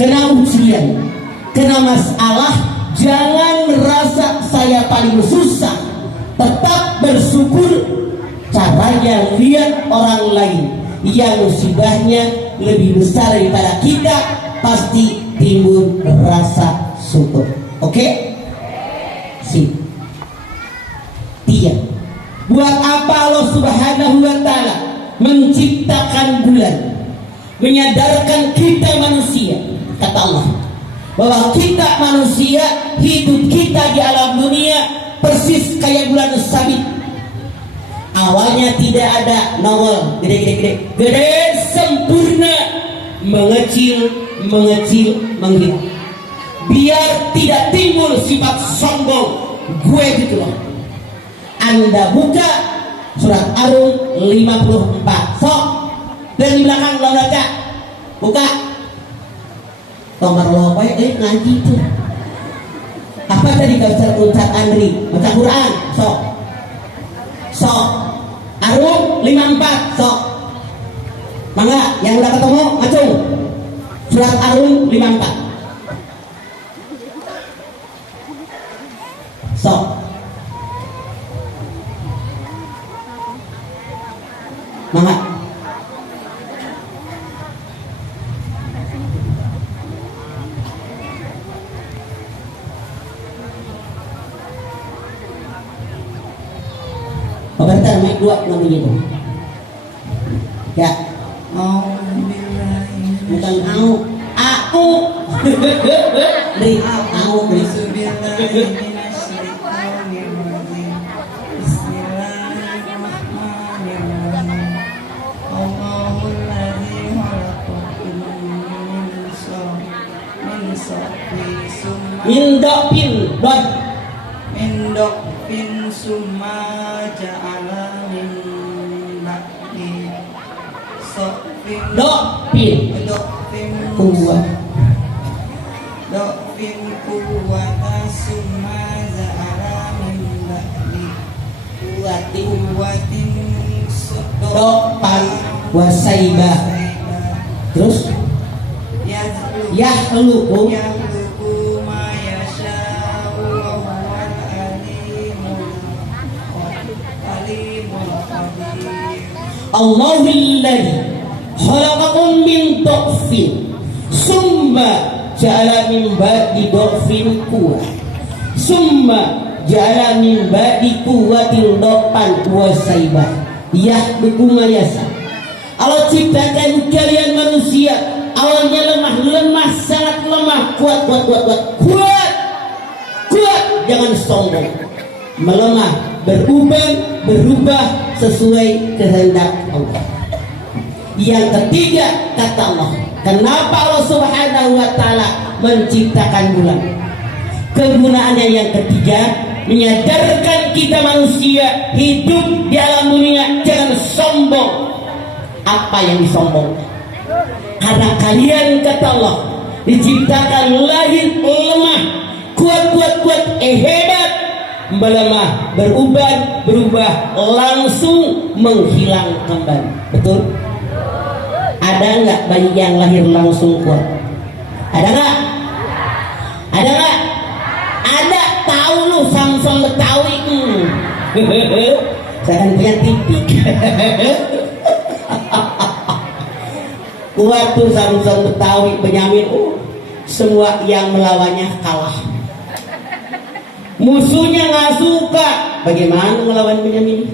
kena ujian, kena masalah, jangan merasa saya paling susah. Tetap bersyukur. Caranya lihat orang lain yang musibahnya lebih besar daripada kita, pasti timbul rasa syukur. Oke? Sip. Tiga. Buat apa Allah Subhanahu wa Ta'ala menciptakan bulan? Menyadarkan kita manusia, kata Allah, bahwa kita manusia, hidup kita di alam dunia persis kayak bulan sabit. Awalnya tidak ada nongol, gede sempurna, mengecil, menghilang. Biar tidak timbul sifat sombong, gue gitu loh. Anda buka surat Ar-Rum 54. Sok, dari belakang lo baca, buka. Nomor lo apa ya? Ngaji tuh. Apa tadi Ustaz Andri? Baca Quran, sok. Ar-Rum 54, sok. Mangga, yang udah ketemu, macung. Surat Ar-Rum 54. Sok. Mangga. Berarti mic 2 namanya itu. Ya. Bukan aku. Ri, aku. Mindokpin summa ja'ala min ba'di sofin dokpin kuwata summa ja'ala min ba'di kuwatin dokpan wasaiba. Terus yahluku Allahul ladzi khalaqakum min dha'fin summa ja'ala min ba'di dha'fin quwwah summa ja'ala min ba'di quwwatin dha'fan wa saibah yahluku ma yasha. Allah ciptakan kalian manusia awalnya lemah, sangat lemah, kuat, jangan sombong, melemah, berubah sesuai kehendak Allah. Yang ketiga, kata Allah, kenapa Allah Subhanahu wa Ta'ala menciptakan bulan? Kegunaannya yang ketiga, menyadarkan kita manusia hidup di alam dunia jangan sombong. Apa yang disombong? Karena kalian, kata Allah, diciptakan lahir lemah, kuat, hebat, melemah, berubah, langsung menghilang kembali. Betul? Ada nggak bayi yang lahir langsung kuat? Ada nggak? Ada. Tahu lu Samson Betawi? Saya kan punya tipik. Kuat tuh Samson Betawi, Benyamin. Semua yang melawannya kalah. Musuhnya nggak suka. Bagaimana melawan Benyamin?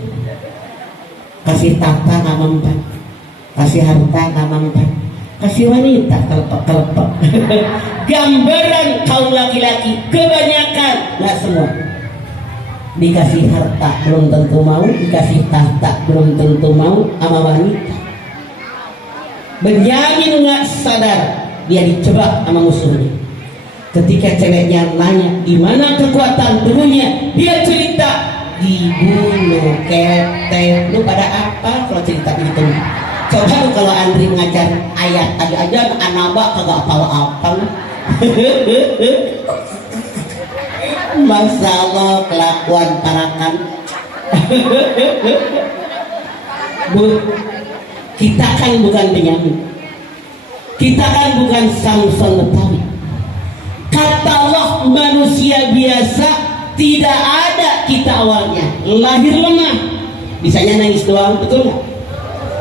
Kasih tahta nggak mempan, kasih harta nggak mempan, kasih wanita kelepek. Gambaran kaum laki-laki kebanyakan, nggak semua. Dikasih harta belum tentu mau, dikasih tahta belum tentu mau sama wanita. Benyamin nggak sadar, dia dijebak sama musuhnya. Ketika ceweknya nanya di mana kekuatan tubuhnya, dia cerita dibunuh ketek. Lu pada apa kalau cerita gitu? Coba lu kalau Andri ngajar ayat aja anaba kagak apal-apal. Masalah kelakuan parakan. Bu, kita kan bukan Benyamin. Kita kan bukan Samson Betawi. Kata Allah, manusia biasa, tidak ada kita awalnya lahir lemah, bisanya nangis doang, betul nggak?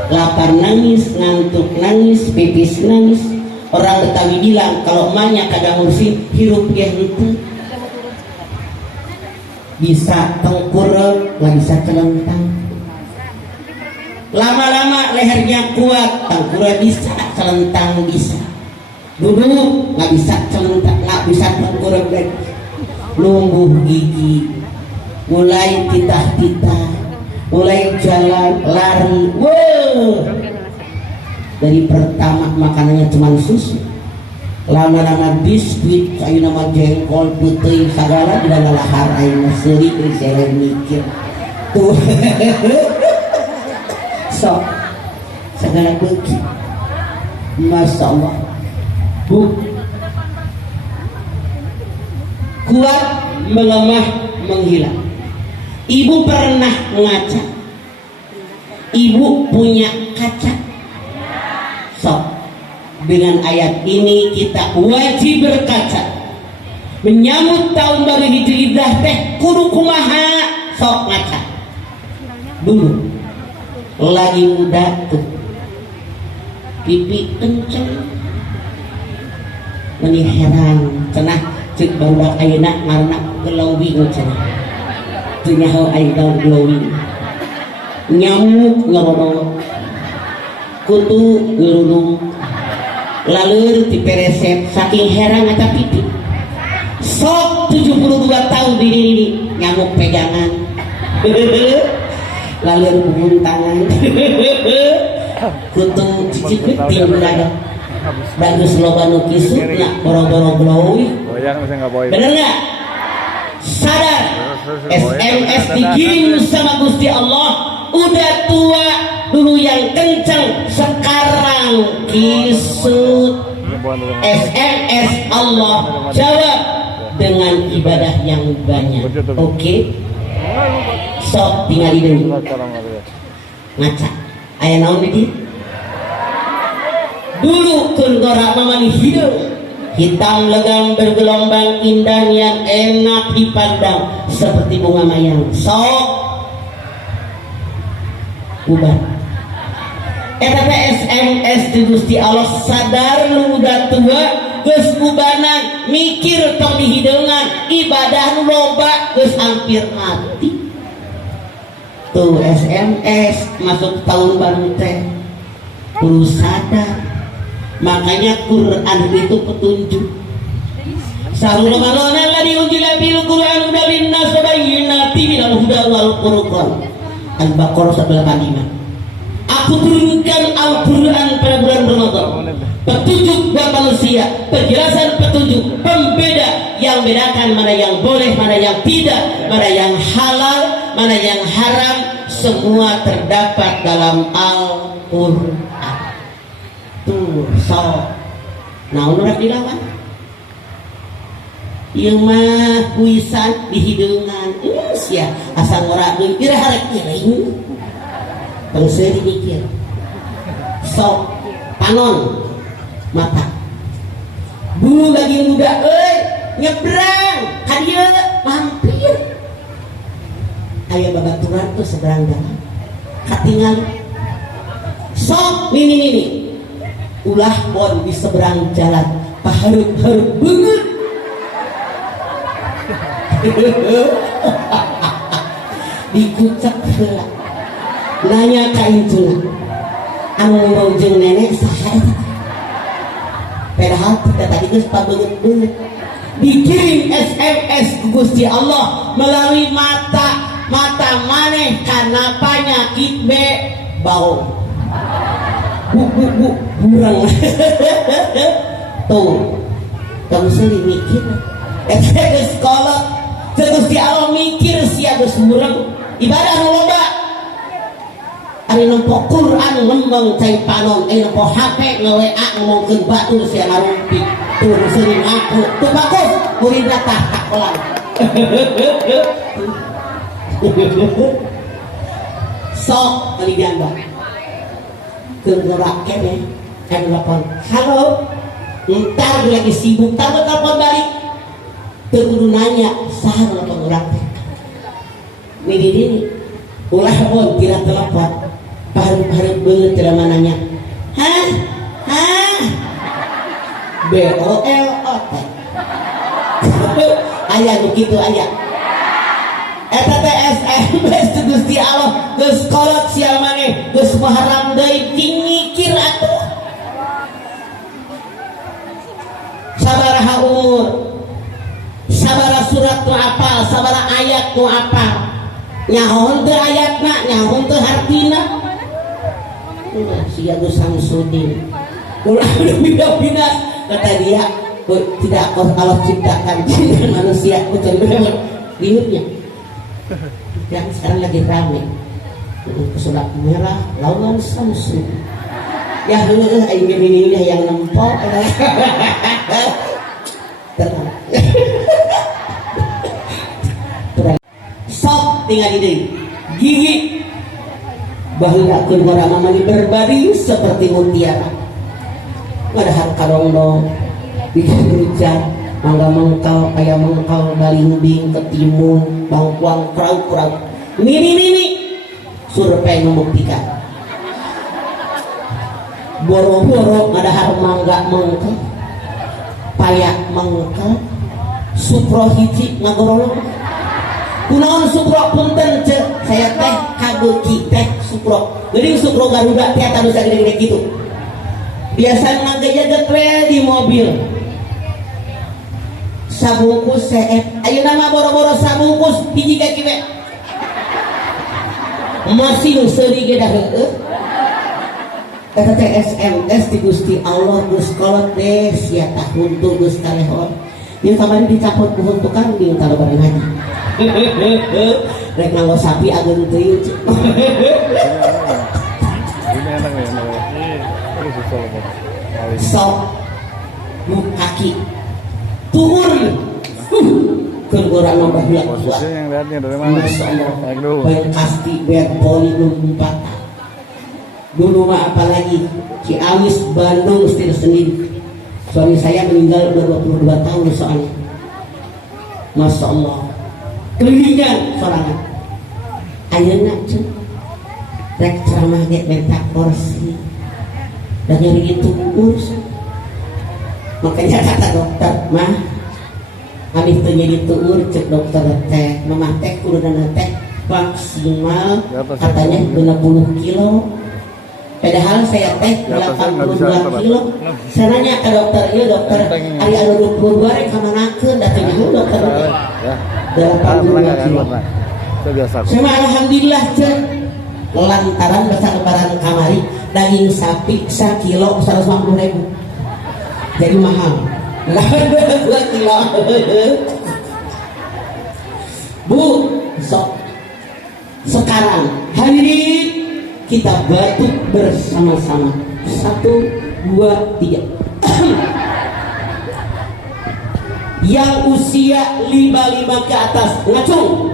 Lapar nangis, ngantuk nangis, pipis nangis. Orang Betawi bilang kalau emaknya kagak ngurusin hirup dia itu. Bisa tengkurap, nggak bisa celentang. Lama-lama lehernya kuat, tengkurap bisa, celentang bisa. Duduk nggak bisa celentang, nggak bisa tengkurap lagi. Numbuh gigi, mulai titah-titah, mulai jalan, lari. Wow. Dari pertama makanannya cuma susu, lama-lama biskuit, kayu nama jengkol, putih, segala di dalam lahar air seri, saya mikir tuh. So, segala begitu, masya Allah, bu, kuat, melemah, menghilang. Ibu pernah ngaca, ibu punya kaca. So, dengan ayat ini kita wajib berkaca. Menyambut tahun baru Hijriah teh kudu kumaha sok ngaca. Dulu lagi muda tuh pipi kenceng, meni heran cenah cek barudak ayeuna ngaranna glowing cenah. Teu nyaho ayeuna glowing. Nyamuk ngororo, kutu ngelulung, lalu diperesep saking heran eta pipi. Sok 72 tahun diri nyamuk pegangan. Lalu hubung tangan. Kutu cicik ting budak. Bagus loba nu kisutna boro-boro glowy. Bener nggak? Sadar. SMS dikirim sama Gusti Allah. Udah tua dulu yang kencang, sekarang kisut. SMS Allah jawab dengan ibadah yang banyak. Oke? Sok tinggal dulu. Ngaca. Aya naon di? Dulu kenggora mamani hidung, hitam legam bergelombang indah yang enak dipandang seperti bunga mayang. Sok ubah. Eta SMS di Gusti Allah, sadar lu udah tua, geus kubanan mikir tong di hideungan, ibadah nu loba geus hampir mati. Tuh SMS masuk tahun baru teh kudu sadar. Makanya Quran itu petunjuk. Sarul Ramadan alladzi unzila bil Qur'an hudan linnas wa bayyinatin minal huda wal furqan. Al-Baqarah 185. Aku turunkan Al-Quran pada bulan Ramadan, petunjuk buat manusia, penjelasan petunjuk, pembeda yang bedakan mana yang boleh, mana yang tidak, mana yang halal, mana yang haram, semua terdapat dalam Al-Quran. Tuh, so, nah udah dilawan. Ieu mah kuisan di hidungan, sia asal ngora deui ira harek iring. Terus mikir, sok panon mata. Dulu lagi muda, nyebrang, kadieu mampir. Aya babaturan tuh seberang jalan, katingal. Sok ini, ulah pon di seberang jalan, pahareup-hareup beungeut. Dikucek heula. Nanya ka incuna, anu mau jeung nenek saha eta? Padahal kita tadi geus pabeungeut-beungeut. Dikirim SMS ku Gusti Allah melalui mata maneh kana panyakit bau. Bu burang. Tuh, kamu sering mikir. Eta geus kolot. Gusti Allah mikir sia geus burang. Ibadah nu loba. Ari nempo Quran lembang cai panon, nempo HP nge-WA ngomongkeun batur sia ngarumpi. Tuh sering aku, tuh bagus, murid tah takolan. Sok kali ganda. Keun gerak keneh, telepon, halo, ntar lagi sibuk, tamu telepon balik, terkudu nanya, sah telepon orang teh, ini, ulah pun tidak telepon, baru banget tidak nanya, hah, BOLOT, ayah begitu ayah. Eta teh SMS teh Gusti Allah geus kolot sia maneh geus maharam deui ting mikir atuh. Sabaraha umur, sabaraha surat nu apal, sabaraha ayat nu apal, nyahoon teu ayatna, nyahoon teu hartina. Sia Gus Samsudin ulah bina-bina kata dia tidak Allah ciptakan manusia bukan benar liutnya. Yang sekarang lagi rame pesulap merah lawan Samsung ya ini yang nempel terang sok tinggal di gigi bahwa keluar amani berbaring seperti mutiara padahal karondong bikin berujang mangga mengkal ayam mengkal balimbing ketimun bangkuang kerau ini survei membuktikan boro-boro ngadahar mangga mengkal payak mengkal supro hiji ngagorolong kunaon supro punten cek saya teh kageuki teh supro jadi supro Garuda tiap anu sagede-gede gitu biasa ngagaya getre di mobil sabungkus CF ayo nama boro-boro sabungkus hiji kaki we masih seuri ge dah heueuh eta teh SMS di Gusti Allah geus kolot deh sia tah huntu geus karehon ieu kamari dicapot ku huntu kambing kalau bareng haji rek nganggo sapi ageun teuing ini enak nih sok kaki turun keluaran nambah biak posisinya yang lihatnya dari mana? Naik dulu. Bayar kasti, bayar poli dulu 4 dulu mah apalagi Ciamis, Bandung, setir sendiri suami saya meninggal udah 22 tahun soalnya Masya Allah kelilingan sorangan ayeuna cen rek ceramah ge minta kursi dan nyari itu urus makanya kata dokter mah habis itu jadi tuur cek dokter teh mamah teh kurudana teh maksimal katanya 20 kilo padahal saya teh 82 kilo saya nanya ke dokter iya dokter hari anu 22 rek kamanakeun datanya dokter 82 kilo saya mah alhamdulillah cek lantaran besar lebaran kamari daging sapi 1 kilo 150.000 jadi mahal 2 kilo Bu sok sekarang hadirin kita batuk bersama-sama 1, 2, 3 yang usia 55 ke atas ngacung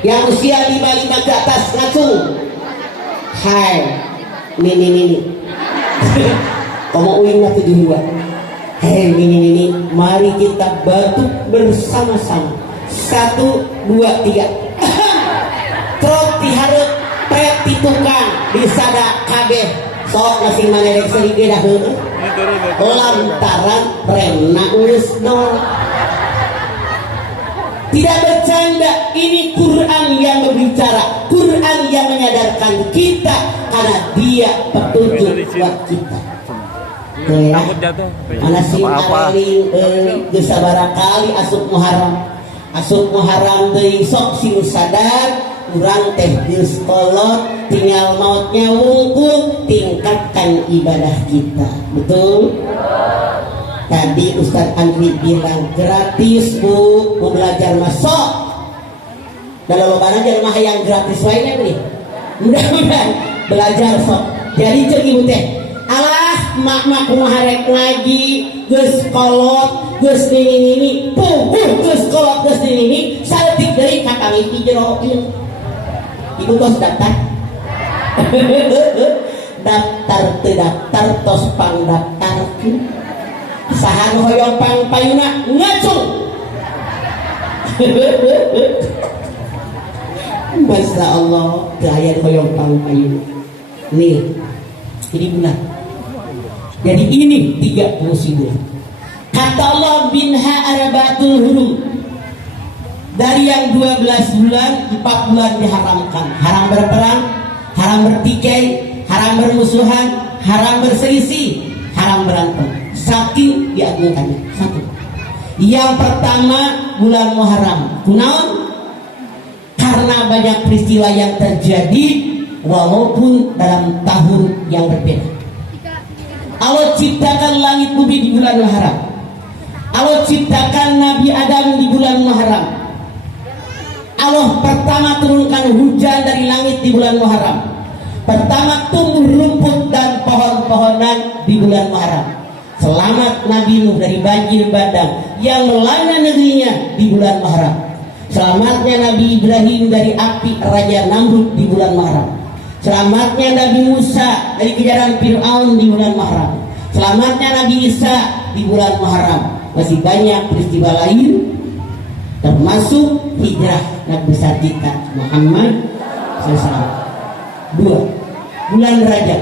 yang usia 55 ke atas ngacung hai ini kamu uing 72 hei ini mari kita batuk bersama-sama 1, 2, 3 trok diharap pret di tukang disada kabeh sok masing manelek serige dah lantaran remna urus nol tidak bercanda ini Quran yang berbicara Quran yang menyadarkan kita karena dia petunjuk buat kita takut jatuh mana sih aling gesabara kali asup Muharram deui sok sing sadar urang teh geus kolot tinggal mautnya wungkul tingkatkan ibadah kita betul tadi Ustaz Andri bilang gratis Bu mau belajar masuk dan lolobana jelema yang gratis wae nih mudah-mudahan belajar sok jadi cek ibu teh alah mak kumaha rek ngaji geus kolot geus ini geus kolot geus ini saeutik deui ka pamiti jero ieu ibu tos daftar daftar terdaftar tos pang daftar sahan hoyong pang payuna ngacung. Masya Allah gaya hoyong pang payuna nih ini bulan. Jadi ini 30 bulan. Kata Allah binha arabatul hurum. Dari yang 12 bulan, 4 bulan diharamkan. Haram berperang, haram bertikai, haram bermusuhan, haram berselisih, haram berantem. Saking diagungkannya. Satu. Yang pertama bulan Muharram. Kunaon? Karena banyak peristiwa yang terjadi walaupun dalam tahun yang berbeda. Allah ciptakan langit bumi di bulan Muharram. Allah ciptakan Nabi Adam di bulan Muharram. Allah pertama turunkan hujan dari langit di bulan Muharram. Pertama tumbuh rumput dan pohon-pohonan di bulan Muharram. Selamat Nabi Nuh dari banjir bandang yang melanda negerinya di bulan Muharram. Selamatnya Nabi Ibrahim dari api Raja Namrud di bulan Muharram. Selamatnya Nabi Musa dari kejaran Fir'aun di bulan Muharram. Selamatnya Nabi Isa di bulan Muharram. Masih banyak peristiwa lain termasuk hijrah Nabi besar kita Muhammad SAW. 2. Bulan Rajab.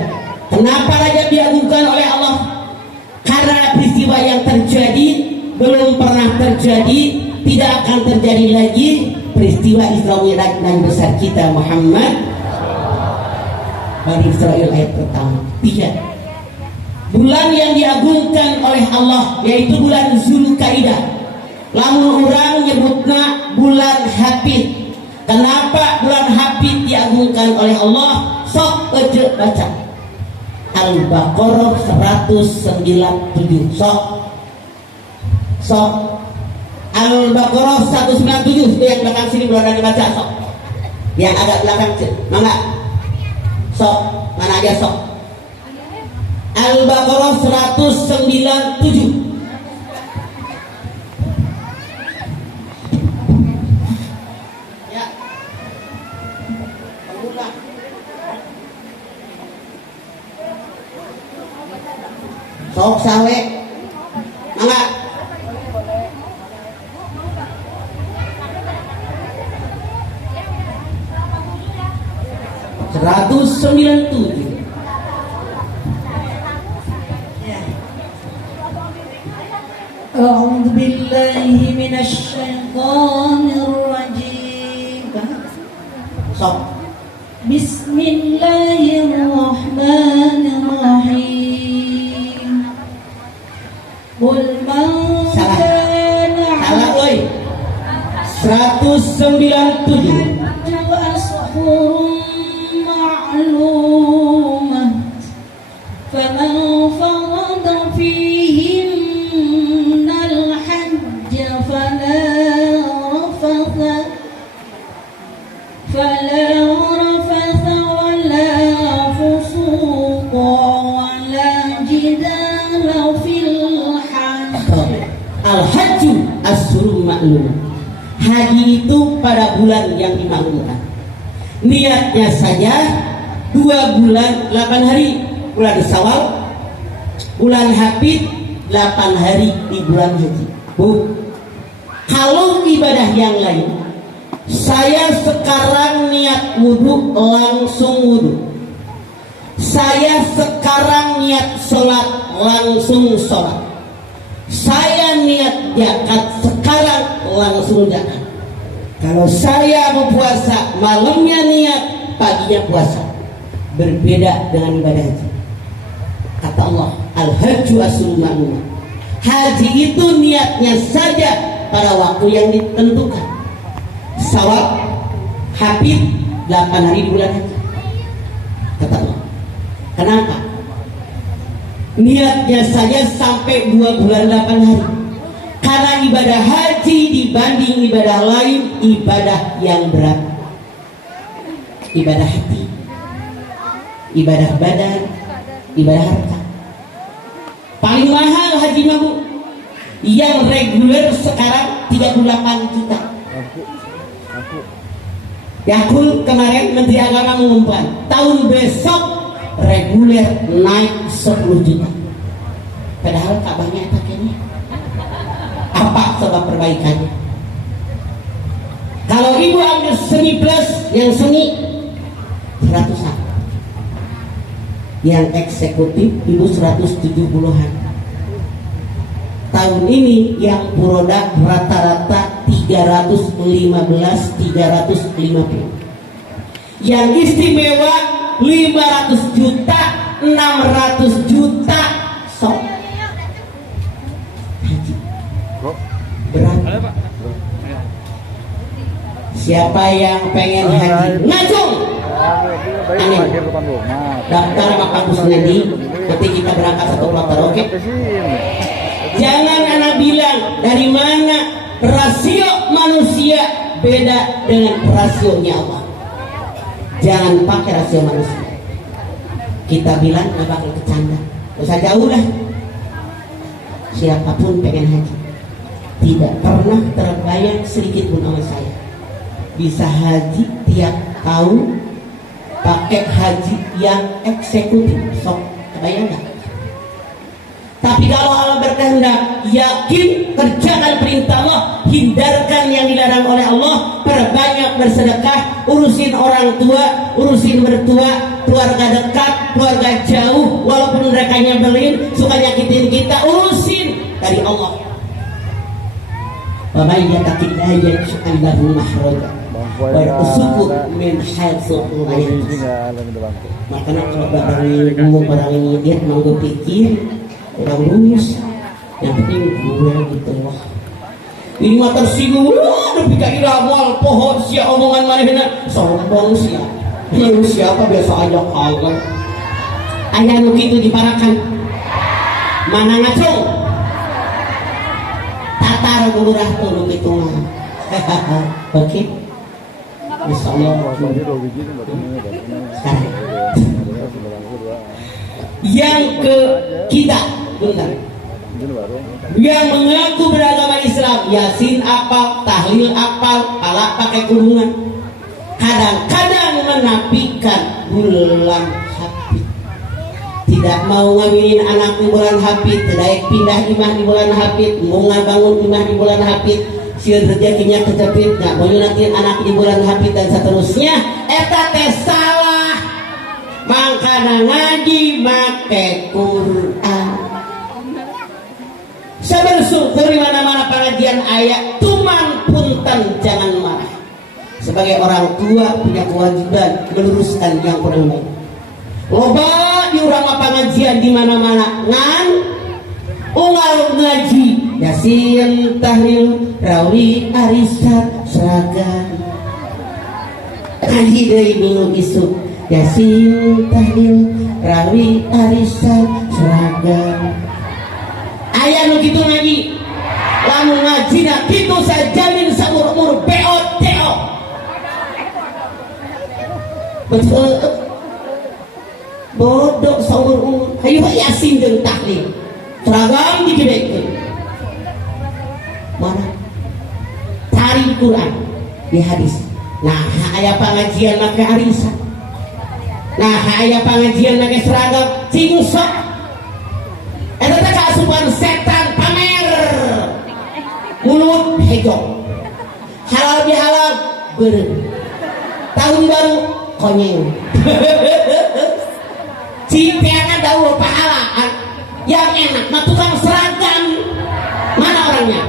Kenapa Rajab diagungkan oleh Allah? Karena peristiwa yang terjadi belum pernah terjadi, tidak akan terjadi lagi. Peristiwa Isra Mi'raj Nabi besar kita Muhammad. Bani Israel ayat pertama. 3. Bulan yang diagungkan oleh Allah yaitu bulan Zulkaidah. Lamun orang nyebutna bulan Hafid. Kenapa bulan Hafid diagungkan oleh Allah? Sok aja baca Al-Baqarah 197. Sok Al-Baqarah 197. Itu yang belakang sini belum ada dibaca. Sok yang agak belakang mangga. Sok mana aja sok. Al-Baqarah 197. Ya. Pengulang. Sok sawe. Mangga. Seratus 197. أعوذ بالله من الشيطان الرجيم. Sok. بسم الله الرحمن الرحيم. قل من كان Salah oi. 197. أشهر معلومة فمن فرض فيهن الحج فلا رفث ولا فسوق ولا جدال في الحج. Al-Hajju as-Surul Ma'lum. Haji itu pada bulan yang dimaklumkan. Niatnya saja 2 bulan 8 hari. Bulan Syawal, bulan Hafid 8 hari di bulan haji. Bu, kalau ibadah yang lain, saya sekarang niat wudhu langsung wudhu. Saya sekarang niat sholat langsung sholat. Saya niat zakat sekarang langsung zakat. Kalau saya mau puasa malamnya niat, paginya puasa. Berbeda dengan ibadah haji. Kata Allah, Al-Hajju as-Surul Ma'lum. Haji itu niatnya saja pada waktu yang ditentukan. Syawal, Hafid 8 hari di bulan haji. Kata Allah. Kenapa? Niatnya saja sampai 2 bulan 8 hari. Karena ibadah haji dibanding ibadah lain, ibadah yang berat. Ibadah hati, ibadah badan, ibadah harta. Paling mahal haji Bu. Yang reguler sekarang 38 juta. Yakul kemarin Menteri Agama mengumumkan tahun besok reguler naik 10 juta. Padahal Ka'bahnya eta kene. Apa sebab perbaikannya? Kalau ibu ambil seni plus, yang seni 100-an, yang eksekutif ibu 170-an. Tahun ini yang produk rata-rata 350. Yang istimewa 500 juta, 600 juta. Sok haji berat. Siapa yang pengen haji? Ngajung. Amin. Daftar sama Pak Kusnadi. Nanti kita berangkat satu kloter, oke? Jangan anak bilang dari mana rasio manusia beda dengan rasionya Allah. Jangan pakai rasio manusia. Kita bilang nggak bakal bercanda. Usah jauh lah. Siapapun pengen haji, tidak pernah terbayang sedikit pun oleh saya bisa haji tiap tahun pakai haji yang eksekutif. Sok kebayang nggak? Tapi kalau Allah berkehendak, yakin kerjakan perintah Allah, hindarkan yang dilarang oleh Allah, perbanyak bersedekah, urusin orang tua, urusin mertua, keluarga dekat, keluarga jauh, walaupun mereka nyebelin, suka nyakitin kita, urusin dari Allah. Wa may yattaqillaha yaj'al lahu makhraja wa yarzuqhu min haitsu la yahtasib. Makanya kalau barang ini dia mau berpikir orang lulus, yang penting gue gitu wah. Ini mah tersinggung, tapi kayak ramal pohon sia omongan manehna sombong sia. Lu siapa biasa aja kalah. Aya nu kitu diparakan. Mana ngacung? Tatar gulurah tuh nu kitu mah. Oke. Insyaallah. Yang ketiga, yang mengaku beragama Islam, Yasin apal, tahlil apal, pala pakai kurungan, kadang-kadang menafikan bulan Hapit, tidak mau ngawinin anak di bulan Hapit, tidak pindah imah di bulan Hapit, mau bangun imah di bulan Hapit, sieur rezekinya kecepit, nggak mau nyunatin anak di bulan Hapit dan seterusnya. Eta teh salah. Makana ngaji make Quran. Saya bersyukur di mana-mana pengajian ayat, tuman punten jangan marah. Sebagai orang tua punya kewajiban meluruskan yang kurang baik. Loba di urang pengajian di mana-mana ngan unggal ngaji Yasin, tahlil, rawi, arisan, seragam. Ngaji deui minggu isuk Yasin, tahlil, rawi, arisan, seragam. Ayah nu gitu ngaji, lamun ngaji na gitu saya jamin seumur-umur BOTO. Betul. Bodoh seumur-umur. Hayu Yasin jeung tahlil, seragam digedekeun. Mana? Tari Quran di hadis. Nah, aya pengajian make arisan. Nah, aya pengajian make seragam cingsok. Eta teh kaasupan setan pamer. Mulut hejo. Halal bihalal beureum. Tahun baru konyeng. Cimpeana daur pahala. Yang enak mah tukang seragam. Mana orangnya?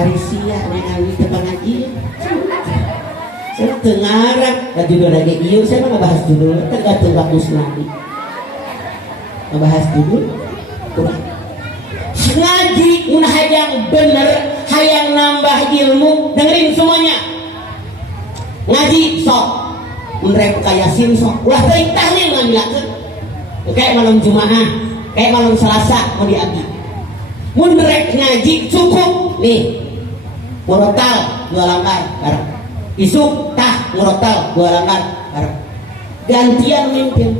Arisia ningali teh pengajian. Saya tengarang, dan judul lagi iyo, saya mau ngebahas judul, tergantung bagus nanti. Ngebahas judul, kurang. Ngaji, mun hayang bener, hayang nambah ilmu, dengerin semuanya. Ngaji, sok. Mun rek buka Yasin, sok. Ulah teuing tahlil ngambilakeun. Kayak malam Jumaah, kayak malam Selasa, mau diabdi. Mun rek ngaji, cukup. Nih, murotal, 2 lembar, bareng. Isuk tah murotal 2 lembar bareng. Gantian mimpin.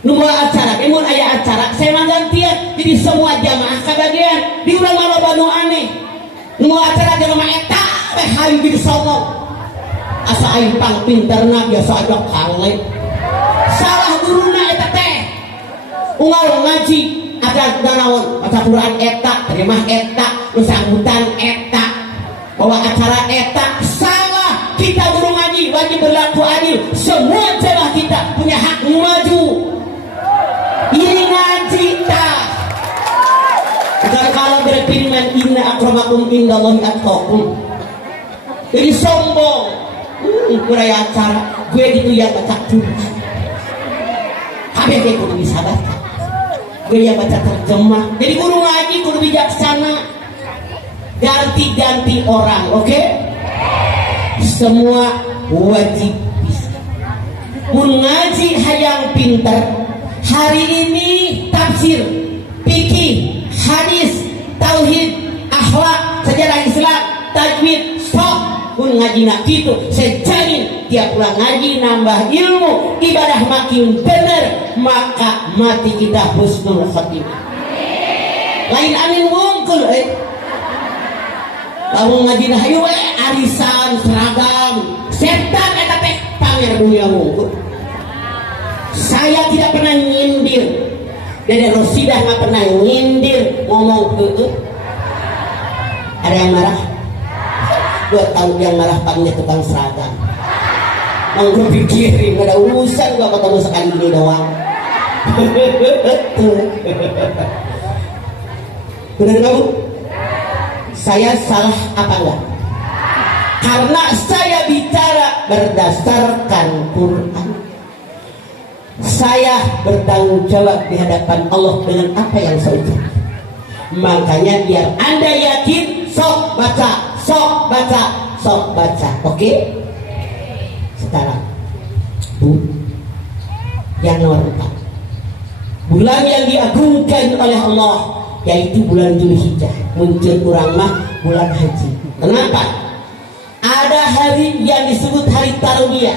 Nu moal acara, mun aya acara, saya mah gantian. Jadi semua jamaah kabagian. Di urang mah loba nu aneh. Nu moal acara jeung mah eta we hayu jadi songong. asa aing pang pinterna biasa aja kalek. Salah guruna eta teh. Unggal ngaji ada naon baca Quran eta, terjemah eta, nu sambutan eta. Bawa acara eta salah. Kita guru ngaji wajib berlaku adil. Semua jemaah kita punya hak maju. Ini ngaji tak. Bukan kalau berfirman inna akramakum indallahi atqakum. Jadi sombong. Kuraya acara gue gitu ya baca Quran. Kabeh ge kudu bisa baca. Gue yang baca terjemah. Jadi guru ngaji kudu bijaksana. Ganti-ganti orang, oke? Semua wajib bisa. Mun ngaji hayang pinter. Hari ini tafsir, fikih, hadis, tauhid, akhlak, sejarah Islam, tajwid, sok. Mun ngaji nak gitu, saya jamin tiap pulang ngaji nambah ilmu, ibadah makin bener, maka mati kita husnul khatimah. Lain amin wungkul, Lalu ngaji na hayu arisan seragam setan eta teh pamer dunia wungkul. Saya tidak pernah nyindir. Dede Rosidah nggak pernah nyindir ngomong heeh. Ada yang marah? 2 tahun yang marah pamnya tukang seragam. Mau gue pikirin gak ada urusan gua ketemu sekali ini doang. Benar kamu? Saya salah apa enggak? Karena saya bicara berdasarkan Quran. Saya bertanggung jawab di hadapan Allah dengan apa yang saya ucapkan. Makanya biar Anda yakin, sok baca, sok baca, sok baca. Oke? Sekarang Bu, yang nomor 4, bulan yang diagungkan oleh Allah, yaitu bulan Dzulhijjah. Muncul kurang mah bulan haji. Kenapa? Ada hari yang disebut hari Tarwiyah.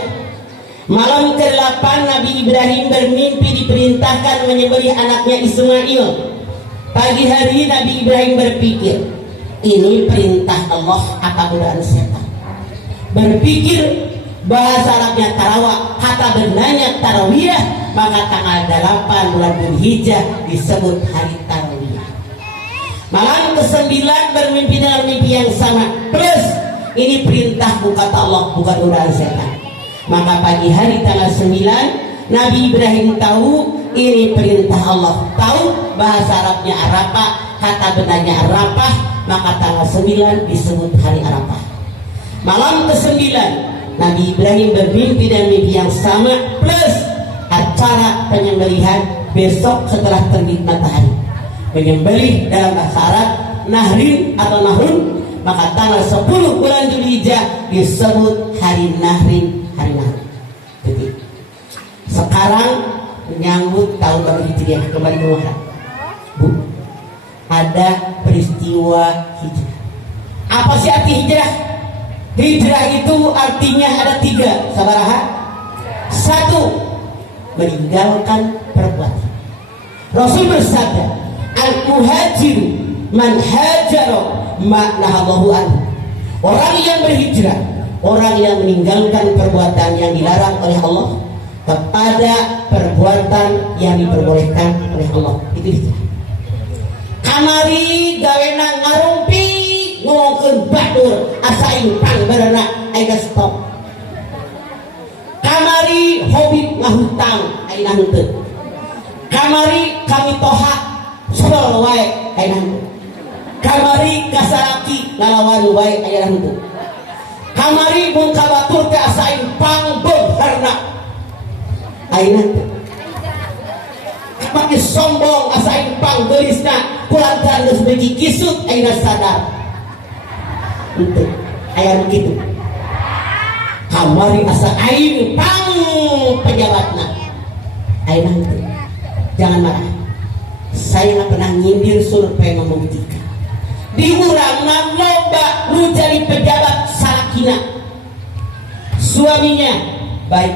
Malam ke-8 Nabi Ibrahim bermimpi diperintahkan menyembelih anaknya Ismail. Pagi hari Nabi Ibrahim berpikir, ini perintah Allah apa godaan setan? Berpikir bahasa Arabnya tarawah, kata benarnya tarawiyah, maka tanggal 8 bulan Dzulhijjah disebut hari Tarwiyah. Malam ke-9 bermimpi dengan mimpi yang sama, plus ini perintah kata Allah, bukan godaan setan. Maka pagi hari tanggal 9 Nabi Ibrahim tahu ini perintah Allah, tahu bahasa Arabnya Arafah, kata benarnya Arafah, maka tanggal 9 disebut hari Arafah. Malam ke-9 Nabi Ibrahim bermimpi dan mimpi yang sama, plus acara penyembelihan besok setelah terbit matahari. Menyembelih dalam bahasa Arab nahrin atau nahrun, maka tanggal 10 bulan Dzulhijjah disebut hari nahrin, hari nahrin. Jadi sekarang menyambut tahun baru Hijriah, kembali ke Muharram. Bu, ada peristiwa hijrah. Apa sih arti hijrah? Hijrah itu artinya ada 3. Sabaraha? 1, meninggalkan perbuatan. Rasul bersabda, al-muhajir man hajara ma nahallahu anhu. Orang yang berhijrah, orang yang meninggalkan perbuatan yang dilarang oleh Allah kepada perbuatan yang diperbolehkan oleh Allah. Itu hijrah. Kamari gawena ngarumpi ngomongkeun batur asa impang berenang ayeuna stop. Kamari hobi ngahutang ayeuna henteu. Kamari kami toha sodol wae ayeuna henteu. Kamari kasaraki ngalawan wae ayeuna henteu. Kamari mun kabatur teh asa impang beurna ayeuna henteu. Kamari sombong asa impang geulisna kulantaran geus beuki kisut ayeuna sadar. Itu ayat begitu. Kamari asa aing pang pejabatna ayeuna henteu. Jangan marah. Saya nggak pernah nyindir, survei membuktikan. Di urang loba nu jadi pejabat salakina. Suaminya baik,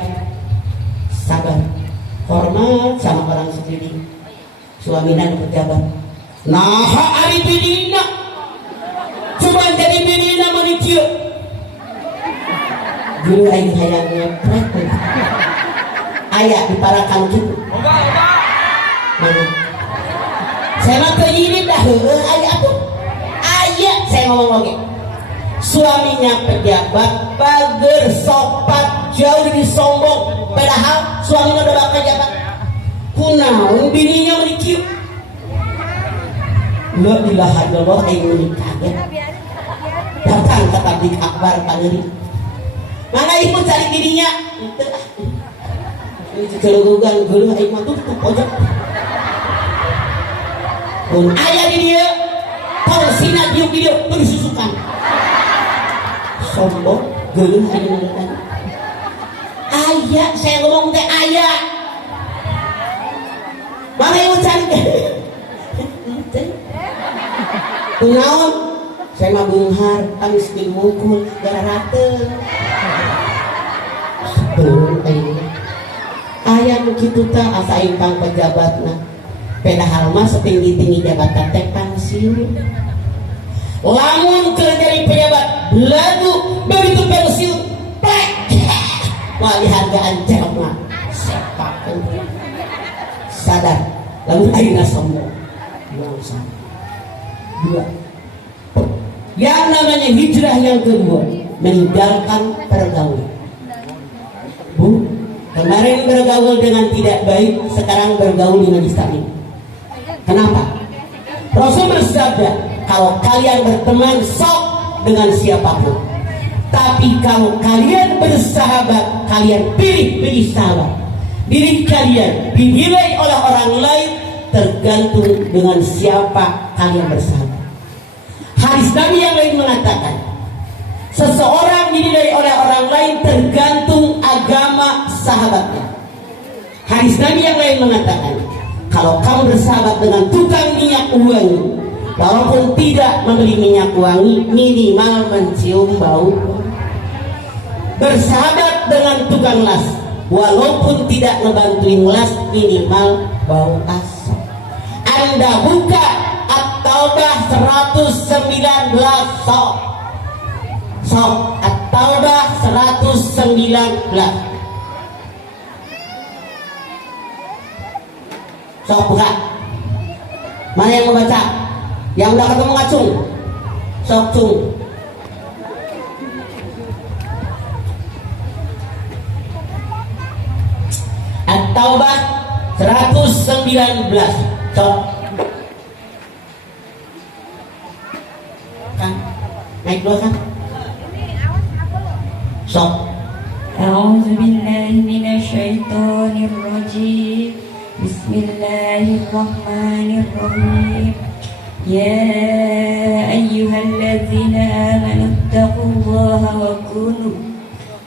sabar, hormat sama orang sekeliling. Suaminya pejabat. Nah, ari bidina cuma jadi bidina menikieu Dulu aing hayang ngeprek. Aya di parakan kitu. Mana? Saya mah teu irit dah heueuh aya atuh. Aya saya ngomong oge. Suaminya pejabat, bager, sopat, jauh dari sombong. Padahal suaminya udah pejabat. Kunaon bininya menikir. La ilaha illallah aing menikah. Datang ke tablik akbar paneri. Mana ibu cari dirinya? Teu ah. Celugugan geuleuh aing mah tuh pojok. Pun aya di dieu. Tolsina diuk di dieu teu disusukan. Sombong geuleuh aing mah. Aya saya ngomong teh aya. Mana ibu cari? Kunaon? Saya mah beunghar, tangis dimukul, gara rate. Sebelum aing. Aya nu kitu teh asa aing pang pejabatna. Padahal mah setinggi-tinggi jabatan teh pensiun. Lamun keur jadi pejabat, lagu begitu pensiun, plek. Wah dihargaan jelema. Sepakeun. Sadar, lamun ayeuna sombong. Dua. Yang namanya hijrah yang kedua, meninggalkan pergaulan. Bu, kemarin bergaul dengan tidak baik, sekarang bergaul dengan Islam. Kenapa? Rasul bersabda, kalau kalian berteman sok dengan siapapun, tapi kalau kalian bersahabat, kalian pilih sahabat. Diri kalian dinilai oleh orang lain tergantung dengan siapa kalian bersahabat. Hadis Nabi yang lain mengatakan, seseorang dinilai oleh orang lain tergantung agama sahabatnya. Hadis Nabi yang lain mengatakan, kalau kamu bersahabat dengan tukang minyak wangi, walaupun tidak membeli minyak wangi, minimal mencium bau. Bersahabat dengan tukang las, walaupun tidak ngebantuin las, minimal bau asap. Anda buka At-Taubah 119 sok. At-Taubah 119. Sok buka. Mana yang membaca? Yang udah ketemu ngacung. Sok cung. At-Taubah 119. Sok. Kan? Naik dua kan? Sok. أعوذ بالله من الشيطان الرجيم بسم الله الرحمن الرحيم يا أيها الذين آمنوا اتقوا الله وكونوا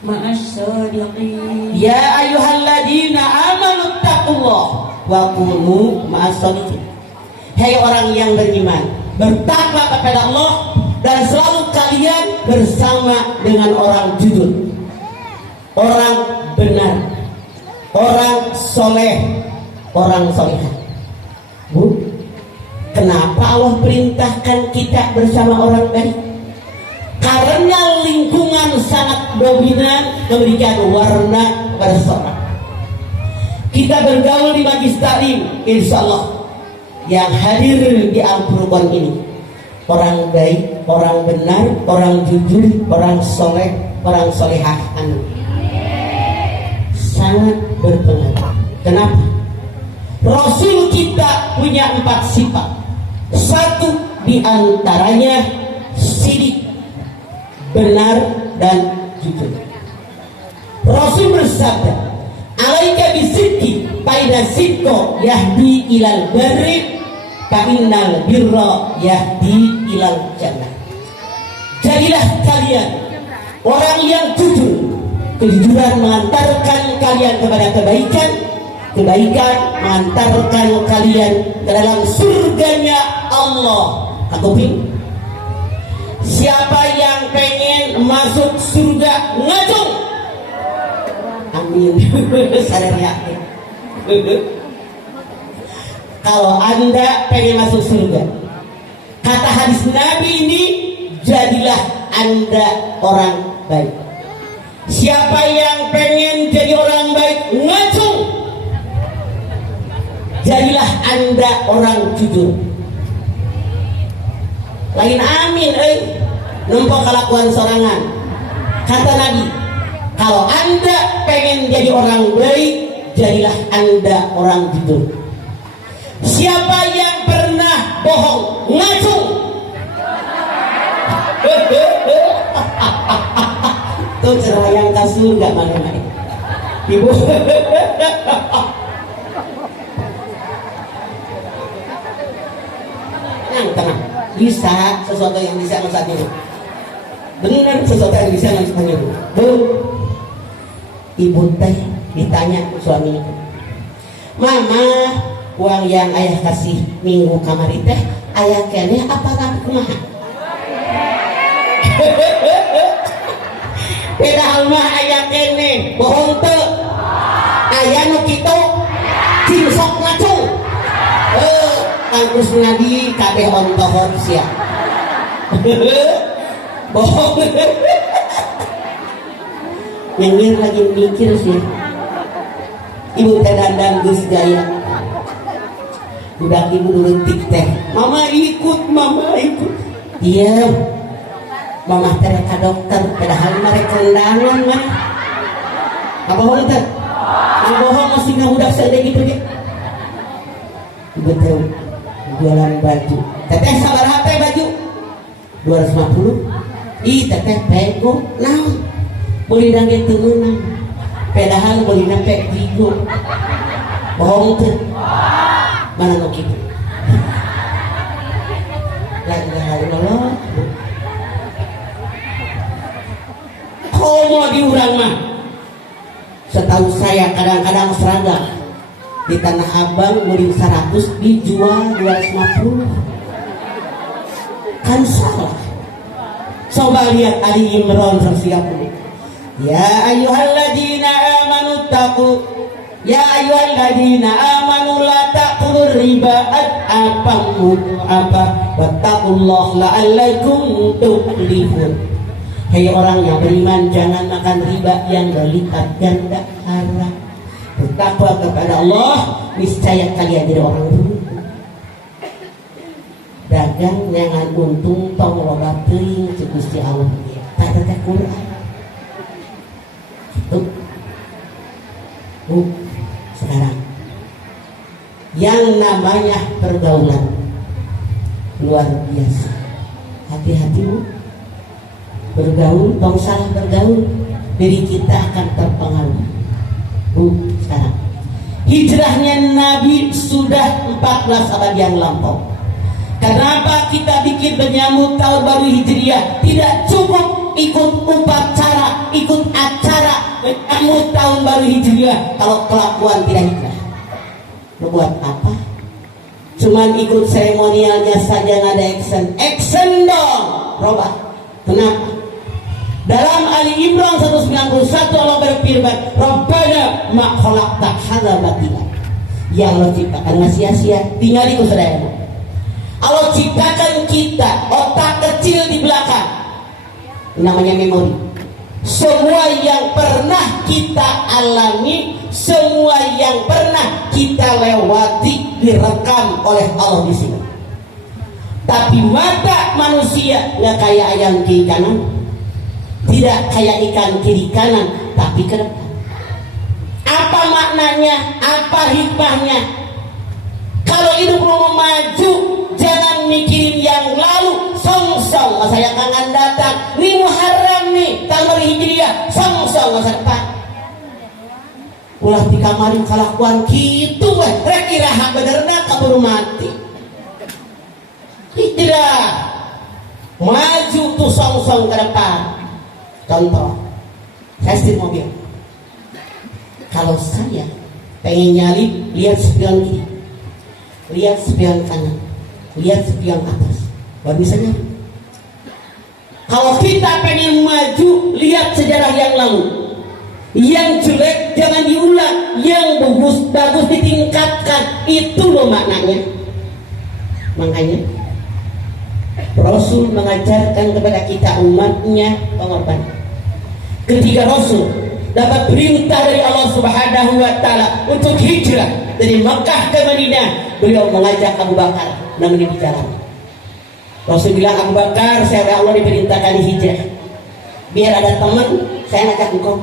مع الصادقين Ya ayyuhalladzina amanu taqullah wa kunu ma'as shadiqin. Hai orang yang beriman, bertakwa kepada Allah dan selalu kalian bersama dengan orang jujur, orang benar, orang soleh, orang solehah. Bu, kenapa Allah perintahkan kita bersama orang baik? Karena lingkungan sangat dominan memberikan warna bersorak. Kita bergaul di majlis taklim, insya Allah yang hadir di Al-Furqan ini orang baik, orang benar, orang jujur, orang soleh, orang solehah. Sangat berpengaruh. Kenapa? Rasul kita punya 4 sifat. Satu diantaranya sidik, benar dan jujur. Rasul bersabda, alaika bisidqi fa inna sidqa yahdi ilal barri fa innal birra yahdi ilal jannah. Jadilah kalian orang yang jujur. Kejujuran mengantarkan kalian kepada kebaikan, kebaikan mengantarkan kalian ke dalam surganya Allah. Akupin. Siapa yang pengen masuk surga ngacung? Amin. Sadar yakin. Kalau Anda pengen masuk surga, kata hadis Nabi ini, jadilah Anda orang baik. Siapa yang pengen jadi orang baik, ngacung. Jadilah Anda orang jujur. Lain amin, nempok kelakuan sorangan. Kata Nabi, kalau Anda pengen jadi orang baik, jadilah Anda orang jujur. Siapa yang pernah bohong, ngacung. Tuh cerah yang kasur gak mana-mana. Ibu. Yang tenang. Bisa sesuatu yang bisa nggak usah niru. Benar sesuatu yang bisa nggak usah niru. Belum. Ibu teh ditanya suami, Mama, uang yang ayah kasih minggu kamari teh ayah kene apa kan kumaha? Padahal mah ayah kene bohong teu. Ayah nu kitu cing sok ngacung. Kanggus Nabi kabeh ontohon sia. Bohong. Nyengir lagi mikir sih. Ibu teh dandan geus gaya. Budak ibu nurutik teh. Mama ikut, mama ikut. Iya. Mama teh ka dokter, padahal mah kondangan mah. Apa bohong teh? Ang bohong masih ngabudak sadaya gitu ge. Ibu teh jualan baju. Teteh sabar hate baju 250. Ih teteh pego naon? Boleh dange teu meunang. Padahal boleh nape gigo. Bohong teu? Mana nu kitu? La ilaha illallah. Komo di urang mah. Setahu saya kadang-kadang seragam di Tanah Abang murid 100 dijual 250. Kan salah. Coba lihat Ali Imran 130. Ya ayyuhalladzina amanu taqu ya ayyuhalladzina amanu la taqulur riba apa wattaqullaha la'allakum tuflihun. Hai orang yang beriman, jangan makan riba yang berlipat ganda haram. Bertakwa kepada Allah, niscaya kalian jadi orang beruntung. Dagang jangan untung tong loba teuing cek Gusti Allah. Tak teh Quran. Itu. Sekarang yang namanya pergaulan luar biasa. Hati-hati bergaul, tong salah bergaul, diri kita akan terpengaruh. Sekarang hijrahnya Nabi sudah 14 abad yang lampau. Kenapa kita bikin menyambut tahun baru Hijriah? Tidak cukup ikut upacara, ikut acara menyambut tahun baru Hijriah kalau kelakuan tidak hijrah. Buat apa? Cuman ikut seremonialnya saja, nggak ada action dong. Robah. Kenapa? Dalam Ali Imran 191 Allah berfirman, Rabbana ma khalaqta hadza batila. Yang Allah ciptakan nggak sia-sia, tinggal ikut saudara. Allah ciptakan kita otak kecil di belakang, namanya memori. Semua yang pernah kita alami, semua yang pernah kita lewati direkam oleh Allah di sini. Tapi mata manusia nggak kayak ayam kiri kanan, tidak kayak ikan kiri kanan, tapi ke depan. Apa maknanya? Apa hikmahnya? Kalau hidup mau maju, jangan mikirin yang lalu. Song-song masa yang akan datang. Ini Muharram nih, tahun Hijriah. Song-song masa depan. Ulah di kamarin kelakuan gitu, kira-kira hak benerna kabur mati. Hijrah, maju tuh song-song ke depan. Contoh, saya setir mobil. Kalau saya pengen nyari, lihat spion kiri, lihat spion kanan, lihat spion atas, baru bisa nyari. Kalau kita pengen maju, lihat sejarah yang lalu. Yang jelek jangan diulang, yang bagus ditingkatkan. Itu loh maknanya. Makanya Rasul mengajarkan kepada kita umatnya pengorbanan. ketika Rasul dapat perintah dari Allah Subhanahu wa taala untuk hijrah dari Mekah ke Madinah, beliau mengajak Abu Bakar namanya di jalan. Rasul bilang, Abu Bakar, saya oleh Allah diperintahkan hijrah. Biar ada teman, saya ngajak engkau.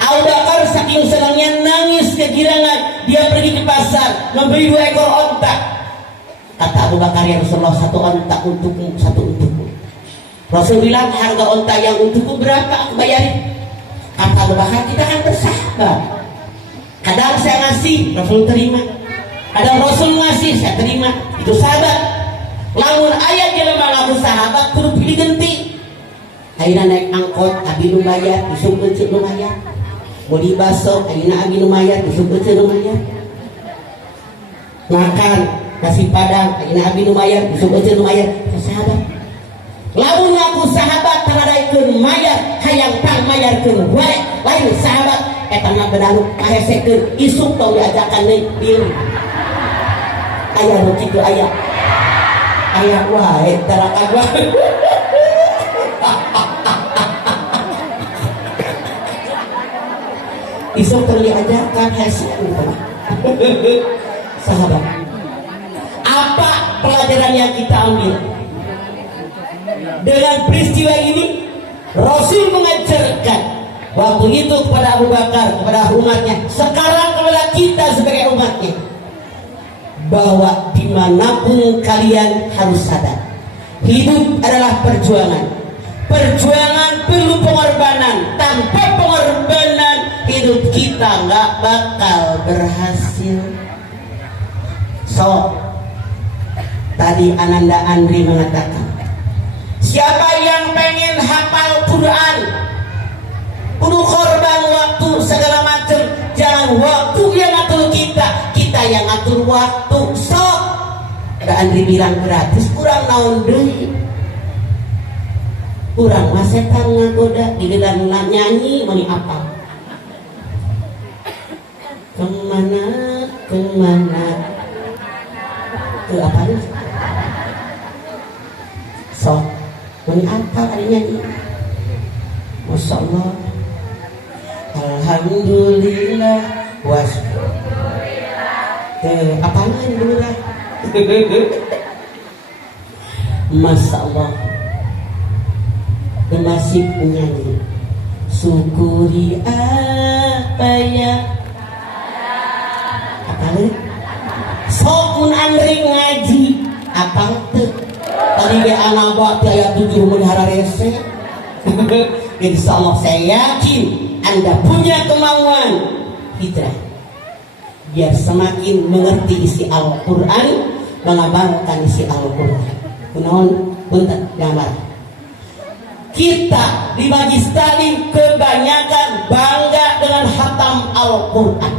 Abu Bakar saking senangnya nangis kegirangan. Dia pergi ke pasar membeli 2 ekor onta. Kata Abu Bakar, ya Rasulullah, 1 onta untukmu, 1 untukmu. Rasul bilang, harga onta yang untukku berapa? Aku bayarin. Kata Abu Bakar, kita kan bersahabat. Kadang saya ngasih, Rasul terima. Kadang Rasul ngasih, saya terima. Itu sahabat. Lamun ayat jelema ngaku sahabat kudu pilih genti. Ayeuna naik angkot, abi nu bayar, isuk euceuk nu bayar. Bodi baso, ayeuna abi nu bayar, isuk euceuk nu bayar. Makan nasi padang, ayeuna abi nu bayar, isuk euceuk nu bayar. Sahabat. Lamun ngaku sahabat taradaikeun mayar, hayang tang mayarkeun wae. Lain sahabat eta mah bedalu kahesekeun, isuk tong diajakan deui dieu. Aya nu kitu aya. Ayah wae tarak agwa. Isuk teu diajakan hasil sahabat. Apa pelajaran yang kita ambil dengan peristiwa ini? Rasul mengajarkan waktu itu kepada Abu Bakar, kepada umatnya, sekarang kepada kita sebagai umatnya, bahwa dimanapun kalian harus sadar, hidup adalah perjuangan. Perjuangan perlu pengorbanan. Tanpa pengorbanan hidup kita nggak bakal berhasil. So, tadi Ananda Andri mengatakan, siapa yang pengen hafal Quran, kudu korban waktu segala macam. Jangan waktu yang ngatur kita, kita yang ngatur waktu. Sok ada Andri bilang gratis, kurang naon deui. Kurang mah setan ngagoda digedan nyanyi mani apa? Kemana ke apa nih? Sok mani apa hari nyanyi? Masya Allah, alhamdulillah wasyukurillah. Apa nih dulu lah? Masya Allah, nasib menyanyi. Syukuri apa ya? Apa nih? Sok Andri ngaji apa tuh? Tadi dia anak bakti ayat 7 melihara rese. Insya Allah saya yakin Anda punya kemauan hijrah biar semakin mengerti isi Al-Quran, mengabarkan isi Al-Quran. Kunaon punten gambar. Kita di Majlis Taklim kebanyakan bangga dengan khatam Al-Quran.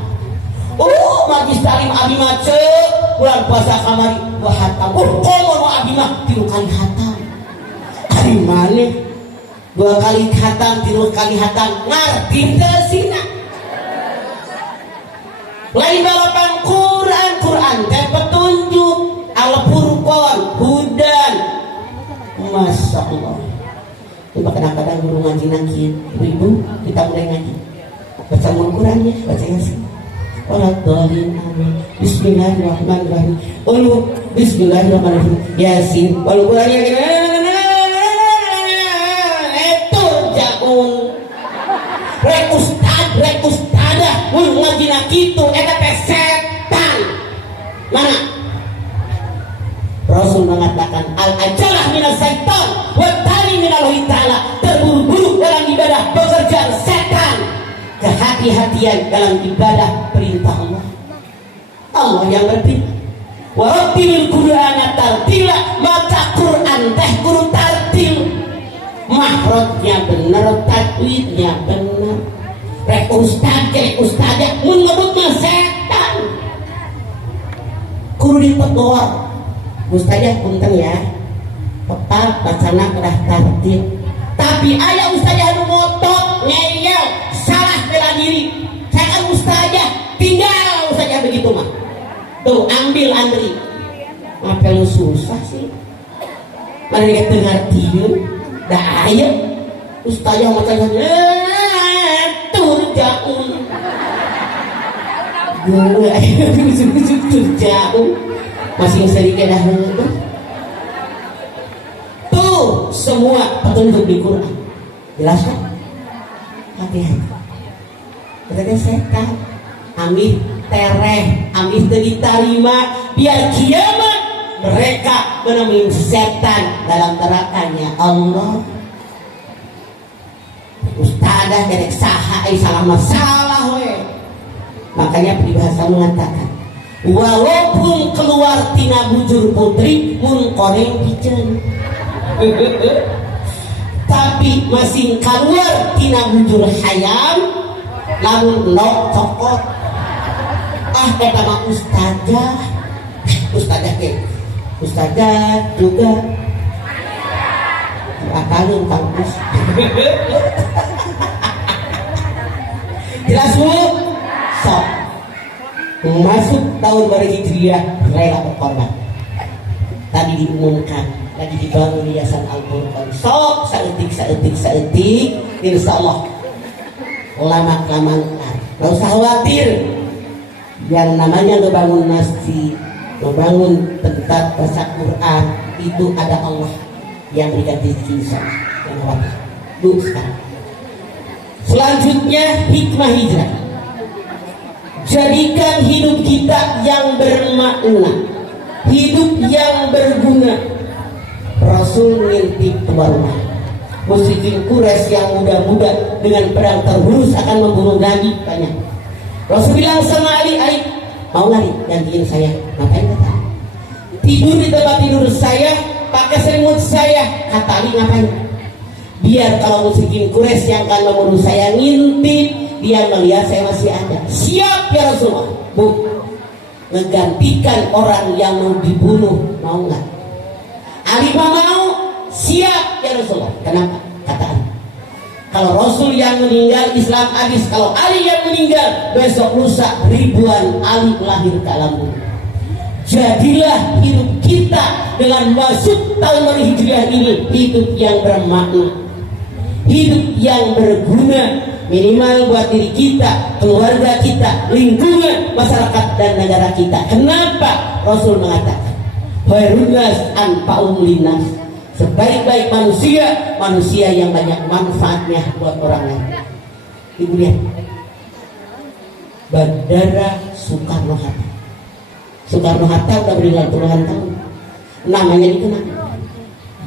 Oh, Majlis Taklim abi mah bulan puasa kamari 2 khatam. Oh, komo abi mah 3 kali khatam. Ari maneh 2 kali khatam, 3 kali khatam, ngarti teu sina. Lain balapan Quran teh petunjuk, Al-Furqan, hudan. Masya Allah. Coba kadang-kadang guru ngaji nanti, ibu kita mulai ngaji. Baca Al-Quran ya, baca Yasin. Waladhdallin amin. Bismillahirrahmanirrahim. Bismillahirrahmanirrahim. Yasin. Wal Quran ya. Itu jaun. Rek ustadah, mun ngaji na kitu eta teh setan. Mana? Rasul mengatakan al-ajalah minas syaitan wa tali minallahi ta'ala. Terburu-buru dalam ibadah pekerjaan setan, kehati-hatian dalam ibadah perintah Allah. Allah yang berfirman, wa rattilil qur'ana tartila. Baca Quran teh guru tartil, mahrotnya bener, tajwidnya bener. Rek ustadzah mun ngebut mah setan. Kudu ditegur. Ustadzah punten ya, tetap bacana kedah tartil. Tapi ayah ustadzah nu ngotot ngeyel salah bela diri. Saya kan ustadzah, tinggal ustadzah begitu mah. Tuh ambil Andri. Apa lu susah sih? Mana dia teu ngartieun? Da aya ustadzah macam Dulu jauh masih sedikit dah tuh semua petunjuk di Quran jelas kan? Hati-hati katanya setan amis tereh amis diterima biar kiamat mereka menemui setan dalam nerakanya Allah. Ustadzah derek saha salah masalah we. Makanya peribahasa mengatakan walaupun keluar tina bujur putri mun koreng piceun tapi masih keluar tina bujur hayam lamun lok cokot eta mah ustazah juga akalin kampus jelas bu sok masuk tahun baru hijriah rela berkorban tadi diumumkan lagi dibangun yayasan Al-Furqan sok saeutik insyaallah lama-kelamaan nggak usah khawatir yang namanya ngebangun masjid membangun tempat baca Quran itu ada Allah yang diganti kisah yang khawatir dulu sekarang. Selanjutnya hikmah hijrah, jadikan hidup kita yang bermakna, hidup yang berguna. Rasul ngintip keluar rumah musyrikin Quraisy yang muda-muda dengan pedang terhunus akan membunuh Nabi banyak. Rasul bilang sama Ali, mau nggak gantiin saya? Ngapain kata? Tidur di tempat tidur saya, pakai selimut saya. Kata Ali, ngapain? Biar kalau musyrikin Quraisy yang akan membunuh saya ngintip, dia melihat saya masih ada. Siap ya Rasulullah. Bu, menggantikan orang yang mau dibunuh, mau nggak? Ali mau, siap ya Rasulullah. Kenapa? Kata Ali, kalau Rasul yang meninggal Islam habis. Kalau Ali yang meninggal besok lusa ribuan Ali lahir ke alam bumi. Jadilah hidup kita dengan masuk tahun baru hijriah ini hidup yang bermakna, hidup yang berguna, minimal buat diri kita, keluarga kita, lingkungan, masyarakat dan negara kita. Kenapa Rasul mengatakan khairun nas anfa'uhum linnas, sebaik-baik manusia, manusia yang banyak manfaatnya buat orang lain. Ibu lihat Bandara Soekarno-Hatta. Soekarno-Hatta udah meninggal puluhan tahun, namanya dikenal.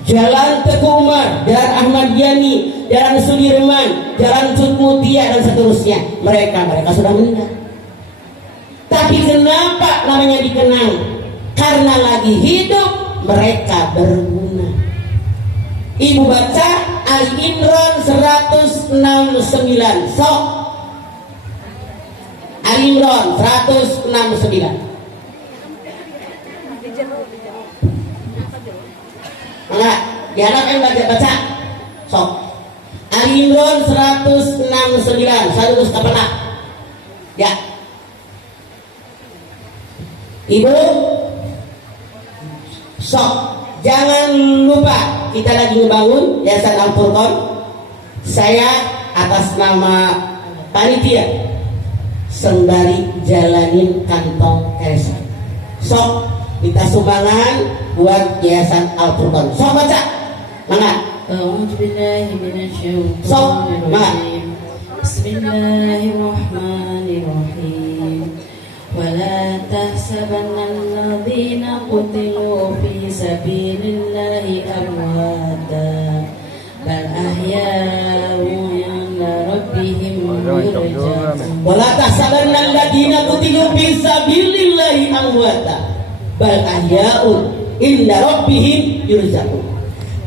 Jalan Teguh Umar, Jalan Ahmad Yani, Jalan Sudirman, Jalan Cut Mutia dan seterusnya, mereka sudah meninggal. Tapi kenapa namanya dikenal? Karena lagi hidup mereka berguna. Ibu baca Ali Imran 169. Sok Ali Imran 169. Enggak, diharap yang baca. Sok Ali Imran 169. Saya terus kepala. Ya. Ibu, sok jangan lupa kita lagi ngebangun Yayasan Al-Furqan. Saya atas nama panitia sembari jalanin kantong RSA. Sok kita sumbangan buat Yayasan Al-Furqan. Sok baca. Mangga. Sok mangga. Bismillahirrahmanirrahim. ولا تحسبن الذين قتلوا في سبيل الله أمواتا بل أحياء عند ربهم يرزقون ولا تحسبن الذين قتلوا في سبيل الله أمواتا بل أحياء عند ربهم يرزقون.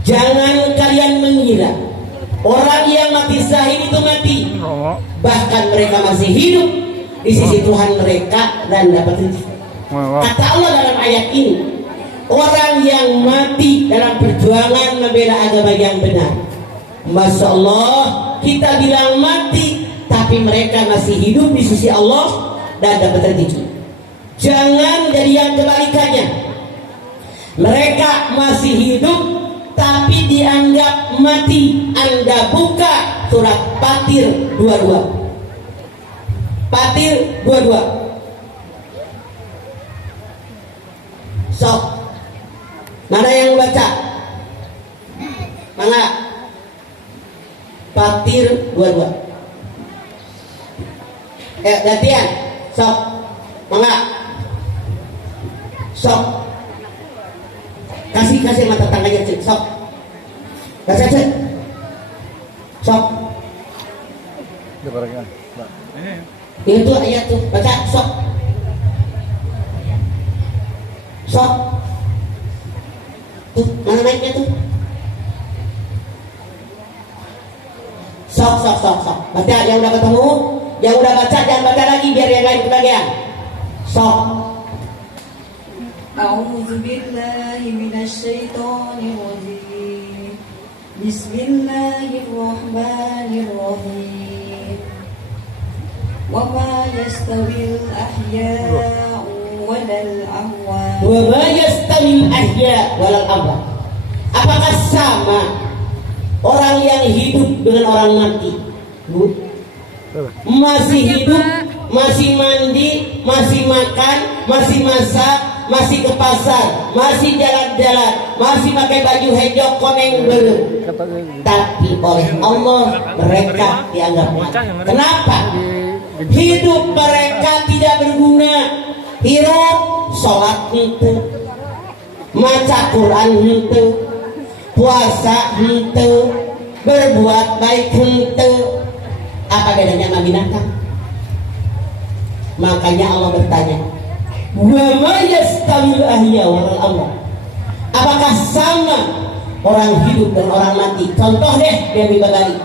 Jangan kalian mengira orang yang mati syahid itu mati, bahkan mereka masih hidup di sisi Tuhan mereka dan dapat rezeki. Kata Allah dalam ayat ini, orang yang mati dalam perjuangan membela agama yang benar. Masya Allah, kita bilang mati, tapi mereka masih hidup di sisi Allah dan dapat rezeki. Jangan jadi yang kebalikannya. Mereka masih hidup, tapi dianggap mati. Anda buka surat Fatir 22. Fatir 22. Sok. Mana yang baca? Mangga. Fatir dua-dua. Gantian. Sok. Mangga. Sok. Kasih mata tangannya cek. Sok. Baca cek. Sok. Itu ayat tuh. Baca. Sok. Sok. Tuh, mana naiknya tuh? Sok. Baca yang udah ketemu, yang udah baca jangan baca lagi biar yang lain kebagian. Sok. A'udzu billahi minasyaitonir rajim. Bismillahirrahmanirrahim. Wa ma yastawil ahya'u walal amwat. Wa ma yastawil ahya walal amwat. Apakah sama orang yang hidup dengan orang mati? Bu, masih hidup, masih mandi, masih makan, masih masak, masih ke pasar, masih jalan-jalan, masih pakai baju hijau koneng belum. Tapi oleh Allah mereka dianggap mati. Kenapa? Hidup mereka tidak berguna. Hidup sholat itu, maca Quran itu, puasa itu, berbuat baik itu. Apa bedanya sama binatang? Makanya Allah bertanya, wa ma yastawil ahya wal amwat. Apakah sama orang hidup dan orang mati? Contoh deh yang dibagi.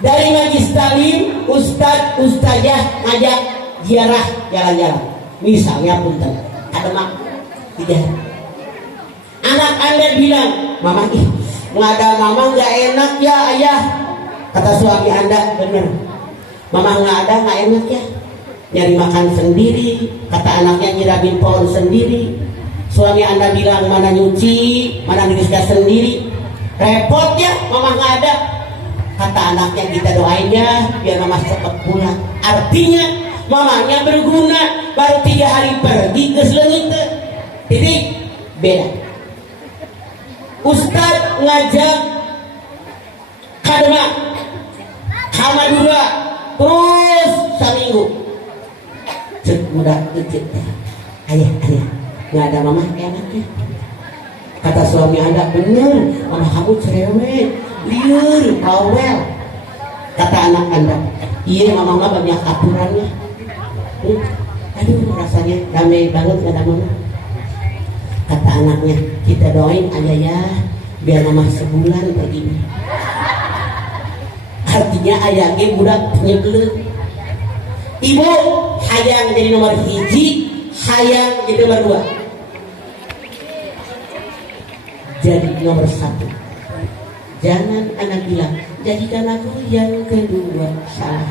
Dari majlis talim, ustazah ngajak ziarah jalan-jalan. Misalnya punten, ada mak tidak. Anak Anda bilang, "Mama nggak ada mama nggak enak ya ayah." Kata suami Anda, benar. Mama nggak ada nggak enak ya. Nyari makan sendiri, kata anaknya nyiramin pohon sendiri. Suami Anda bilang mana nyuci, mana diriskan sendiri. Repot ya, mama nggak ada. Kata anaknya kita doain ya biar mama cepat pulang. Artinya mamanya berguna, baru 3 hari pergi ke selengit. Titik beda. Ustaz ngajak kadema, kamadura, terus seminggu. Cek muda kecil, ayah, nggak ada mama enaknya. Kata suami Anda, bener, mama kamu cerewet, liur, bawel. Kata anak Anda, iya mama banyak aturannya. Aduh rasanya damai banget gak ada mama. Kata anaknya, kita doain aja ya biar mama sebulan pergi. Artinya ayahnya budak nyebelin. Ibu hayang jadi nomor 1, hayang jadi nomor 2. Jadi nomor 1. Jangan anak bilang jadikan aku yang kedua. Salah.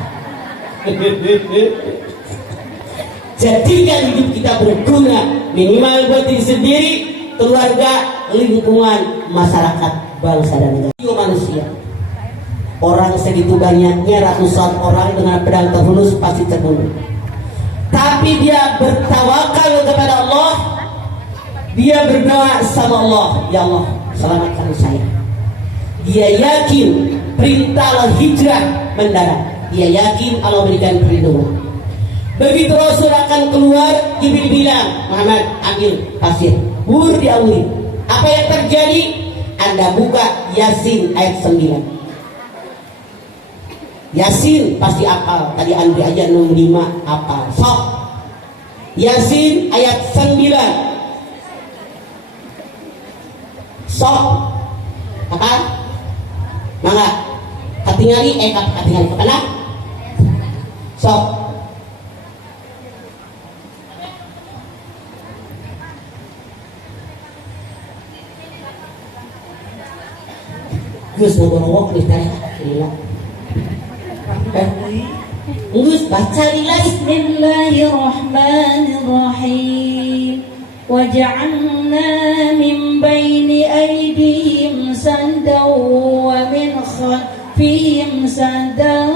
Jadikan hidup kita berguna, minimal buat diri sendiri, keluarga, lingkungan, masyarakat, bangsa dan negara. Manusia, orang segitu banyaknya, ratusan orang dengan pedang terhunus pasti terbunuh. Tapi dia bertawakal kepada Allah, dia berdoa sama Allah, ya Allah selamatkan saya. Dia yakin perintah hijrah mendarat, dia yakin Allah berikan perlindungan. Begitu Rasul akan keluar, Jibril bilang, Muhammad ambil pasir, diawuri. Apa yang terjadi? Anda buka Yasin ayat 9. Yasin pasti apal. Tadi Andri aja 65 apal. Sok. Yasin ayat 9. Sok. Apa? Mangga. Katingali katingali kepala. Sok. Gus ngomong di tarik lila. Gus baca lila. Bismillahirrahmanirrahim. Waj'alna min baini aydihim saddan wa min khalfihim saddan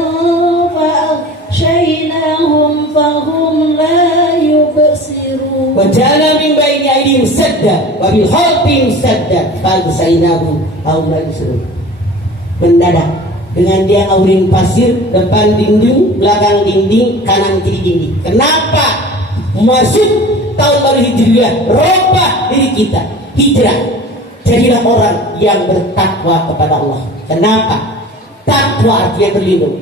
fa'aghshaynahum fahum la yubsirun. Waj'alna min baini aydihim saddan sadda wa bil khatim sadda falsainahu aw mansur. Mendadak dengan dia ngaurin pasir, depan dinding, belakang dinding, kanan kiri dinding. Kenapa? Masuk tahun baru Hijriah, rubah diri kita, hijrah. Jadilah orang yang bertakwa kepada Allah. Kenapa? Takwa artinya berlindung.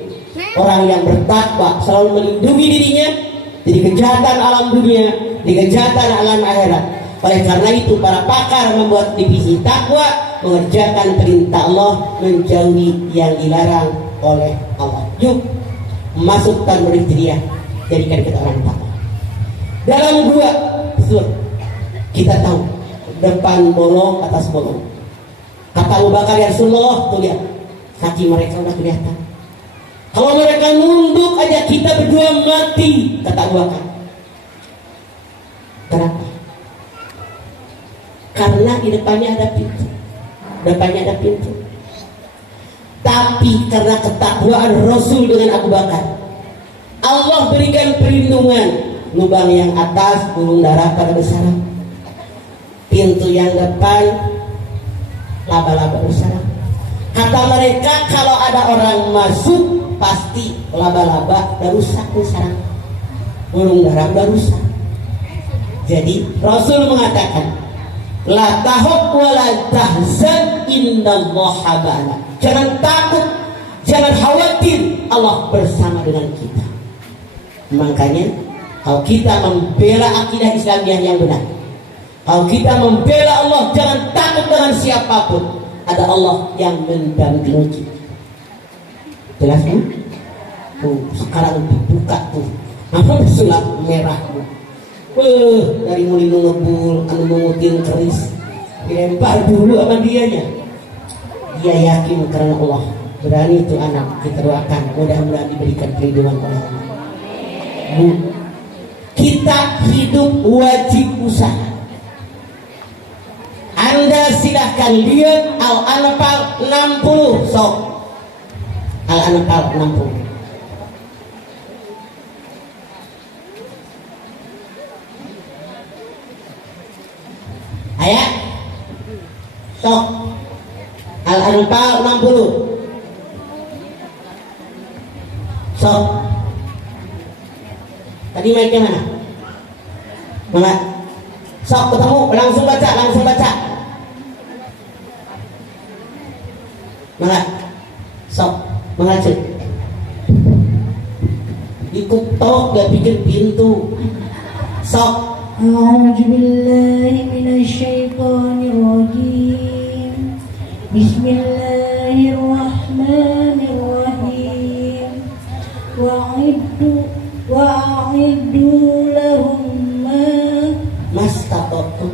Orang yang bertakwa selalu melindungi dirinya dari kejahatan alam dunia, dari kejahatan alam akhirat. Oleh karena itu para pakar membuat divisi takwa, mengerjakan perintah Allah, menjauhi yang dilarang oleh Allah. Yuk masuk tahun baru Hijriah, jadikan kita orang takwa. Dalam dua surat kita tahu depan bolong, atas bolong. Kata Abu Bakar, ya Rasulullah, tuh lihat kaki mereka udah kelihatan. Kalau mereka nunduk aja kita berdua mati, kata Abu Bakar. Kenapa? Karena di depannya ada pintu. Depannya ada pintu. Tapi karena ketakwaan Rasul dengan Abu Bakar, Allah berikan perlindungan. Lubang yang atas gulung darah pada bersarang. Pintu yang depan laba-laba bersarang. Kata mereka kalau ada orang masuk pasti laba-laba udah rusak bersarang. Gulung darah udah rusak. Jadi Rasul mengatakan, la tahab wa la tahzan innallaha ma'ana. Jangan takut, jangan khawatir, Allah bersama dengan kita. Makanya kalau kita membela akidah Islamiyah yang benar, kalau kita membela Allah, jangan takut dengan siapapun. Ada Allah yang mendampingi kita. Jelas kan? Tuh, sekarang dibuka tuh. Apa sulap merah tuh? Dari mulai ngebul, anu mengutin keris, dilempar dulu sama dianya. Dia yakin karena Allah. Berani itu anak, kita doakan mudah-mudahan diberikan perlindungan oleh Allah. Bu, kita hidup wajib usaha. Anda silahkan lihat Al-Anfal 60 sok. Al-Anfal 60. Ayat sok Al-Anfal 60 sok. Tadi mic-nya mana? Mana? Sok ketemu, langsung baca, langsung baca. Mana? Sok, mengacu. Dikutok, gak pikir pintu. Sok. أعوذ بالله من الشيطان الرجيم بسم الله الرحمن الرحيم وأعدوا لهم ما استطعتم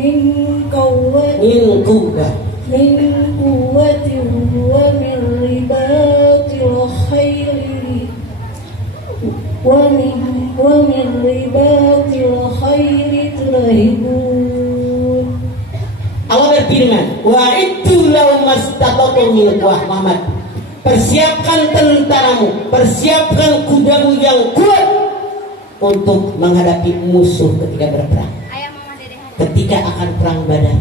من قوة ومن رباط الخير ترهبون. Allah berfirman, wa'iddu lahum mastata'tum min quwwah. Muhammad, persiapkan tentaramu, persiapkan kudamu yang kuat untuk menghadapi musuh ketika berperang. Ketika akan perang Badar,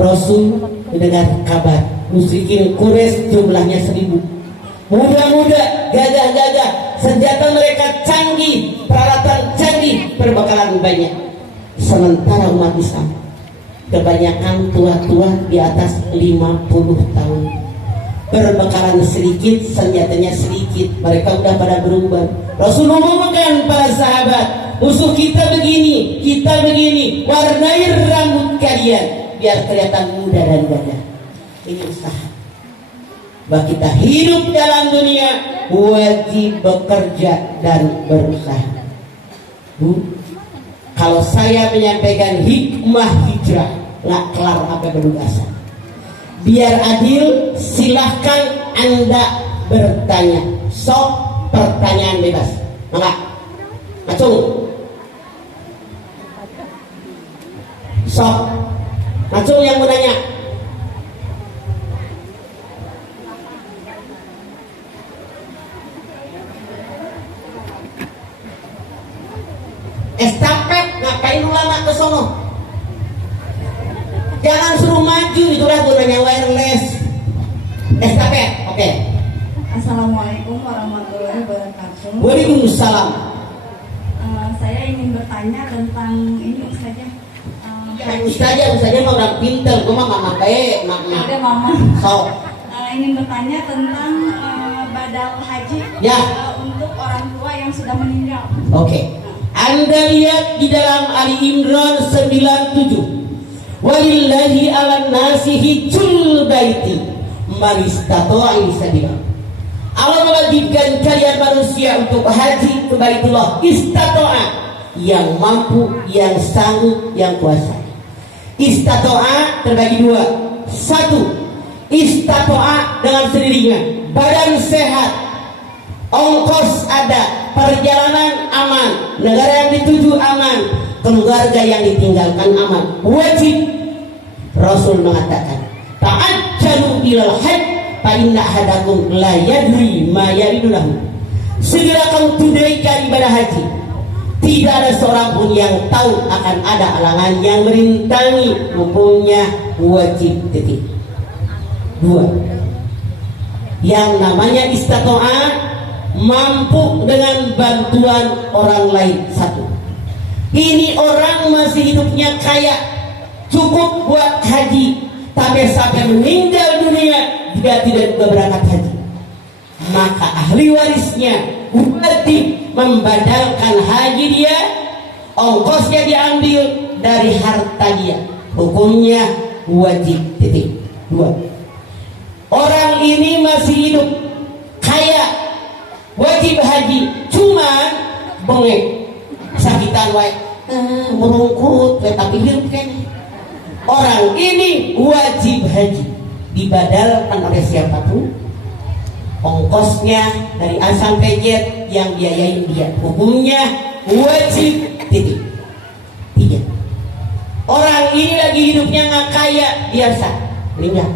Rasul mendengar kabar musyrikin Quraisy jumlahnya 1000. Muda-muda, gagah-gagah, senjata mereka canggih, peralatan canggih, perbekalan banyak. Sementara umat Islam kebanyakan tua-tua di atas 50 tahun, perbekalan sedikit, senjatanya sedikit, mereka udah pada berubah. Rasul mengumumkan para sahabat, musuh kita begini, warnai rambut kalian biar kelihatan muda dan gagah. Ini usaha. Bahwa kita hidup dalam dunia wajib bekerja dan berusaha. Bu, kalau saya menyampaikan hikmah hijrah, nggak kelar apa berdugasan. Biar adil, silahkan Anda bertanya. Sok, pertanyaan bebas. Enggak? Acung. Sok. Acung yang mau nanya. Arahin ulama ke sono. Jangan suruh maju, itulah gunanya wireless. Estafet, oke. Assalamualaikum warahmatullahi wabarakatuh. Waalaikumsalam. Saya ingin bertanya tentang ini Ustazah. Ustazah mah orang pinter, gua mah mama baik, Ada mama. Mama. So, Ingin bertanya tentang badal haji Ya. Untuk orang tua yang sudah meninggal. oke. Anda lihat di dalam Ali Imran 97. Walillahi 'alan nasi hijjul baiti man istata'a sabila. Allah mewajibkan kalian manusia untuk haji ke Baitullah istata'a, yang mampu, yang sanggup, yang kuasa. Istata'a terbagi dua. Satu, istata'a dengan sendirinya, badan sehat, ongkos ada, perjalanan aman, negara yang dituju aman, keluarga yang ditinggalkan aman. Wajib. Rasul mengatakan, ta'ajjalu ilal hajj fa inna ahadakum la yadri ma yaridu lahu. Segera kamu tunaikan ibadah haji. Tidak ada seorang pun yang tahu akan ada halangan yang merintangi. Hukumnya wajib. Titik. Dua, yang namanya istato'ah, mampu dengan bantuan orang lain. Satu, ini orang masih hidupnya kaya, cukup buat haji, tapi sampai meninggal dunia juga tidak berangkat haji, maka ahli warisnya wajib membadalkan haji dia, ongkosnya diambil dari harta dia. Hukumnya wajib. Titik. Dua, orang ini masih hidup kaya, wajib haji, cuman bengek, sakitan wae, merungkut, tapi hidup kan. Orang ini wajib haji, dibadalkan oleh siapapun, ongkosnya dari A sampai Z yang biayain dia. Hukumnya wajib. Titik. Tiga, orang ini lagi hidupnya nggak kaya, biasa, meninggal.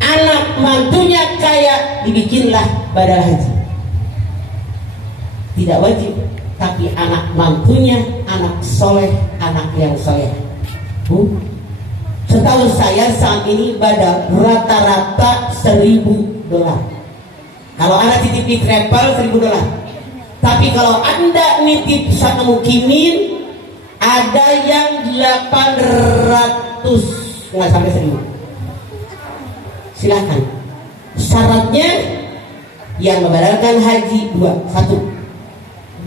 Anak mantunya kaya, dibikinlah badal haji. Tidak wajib, tapi anak mantunya anak soleh, anak yang soleh. Setahu saya saat ini badal rata-rata $1.000. Kalau anak titip di travel $1.000. Tapi kalau anda nitip sama mukimin, ada yang 800, nggak sampai 1.000. Silahkan. Syaratnya yang membadalkan haji dua. Satu,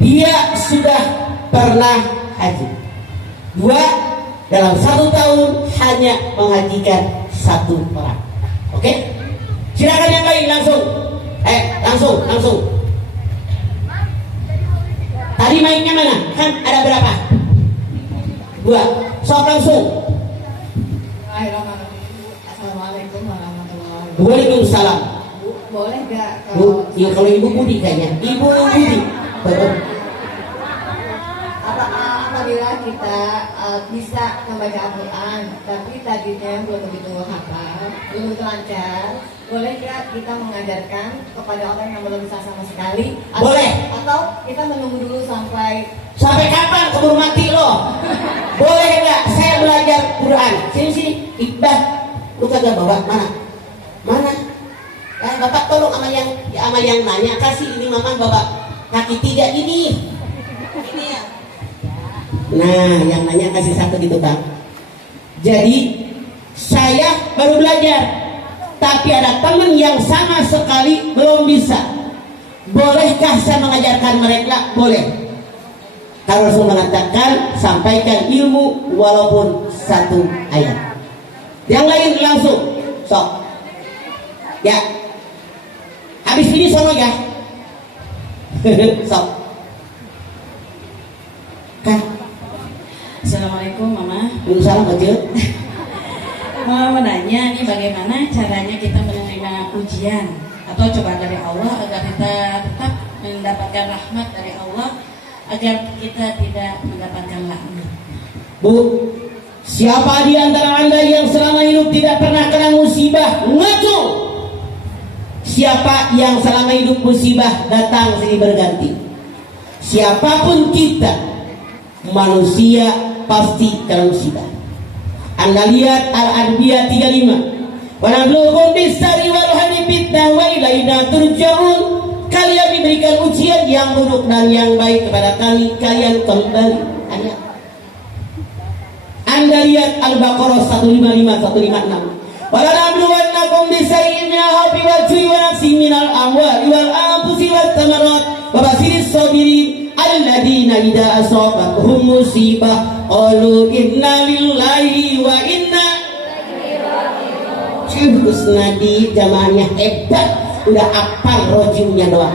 dia sudah pernah haji. Dua, dalam 1 tahun hanya menghajikan 1 orang. Oke? Silakan yang lain langsung. Langsung. Tadi mainnya mana? Kan ada berapa? 2. Sok langsung. Assalamualaikum warahmatullahi wabarakatuh. Waalaikumsalam. Boleh gak Bu, ya kalau ibu Budi kayaknya. Ibu Budi. Apabila kita bisa membaca Al-Quran, tapi tadinya belum begitu hafal, belum lancar, boleh gak kita mengajarkan kepada orang yang belum bisa sama sekali? Boleh. Atau kita menunggu dulu sampai Kapan keburu mati lo? Boleh nggak? Saya belajar Quran. Sini. Iqbal, lu kagak bawa mana? Bapak tolong sama yang nanya, kasih ini mama bawa kaki 3 ini ya. Nah, yang nanya kasih 1 gitu Bang. Jadi saya baru belajar, tapi ada teman yang sama sekali belum bisa. Bolehkah saya mengajarkan mereka? Boleh. Kalau Rasul mengatakan sampaikan ilmu walaupun 1 ayat. Yang lain langsung. Sok. Ya. Habis ini sono ya. Sok. Kan. Assalamualaikum Mama. Waalaikumsalam Kecil. Mau menanya nih bagaimana caranya kita menerima ujian atau cobaan dari Allah agar kita tetap mendapatkan rahmat dari Allah, agar kita tidak mendapatkan laknat. Bu, siapa di antara Anda yang selama hidup tidak pernah kena musibah? Ngaco. Siapa yang selama hidup musibah datang silih berganti? Siapapun kita, manusia pasti kena musibah. Anda lihat Al-Anbiya 35. Wa nabluukum bis-sarri wal harri fitnah wa ilaina turja'un. Kalian diberikan ujian yang buruk dan yang baik kepada kalian kembali. Anda lihat Al-Baqarah 155 156. Wa nabluwannakum bis-sarri minal khawfi wal ju'i wa naqsin minal amwali wal anfusi wat thamarat wa basyiris sabirin alladzina idza asabatuhum musibah qalu inna lillahi wa inna ilaihi raji'un. Nadi jamaahnya hebat, udah apal rojiumnya doang.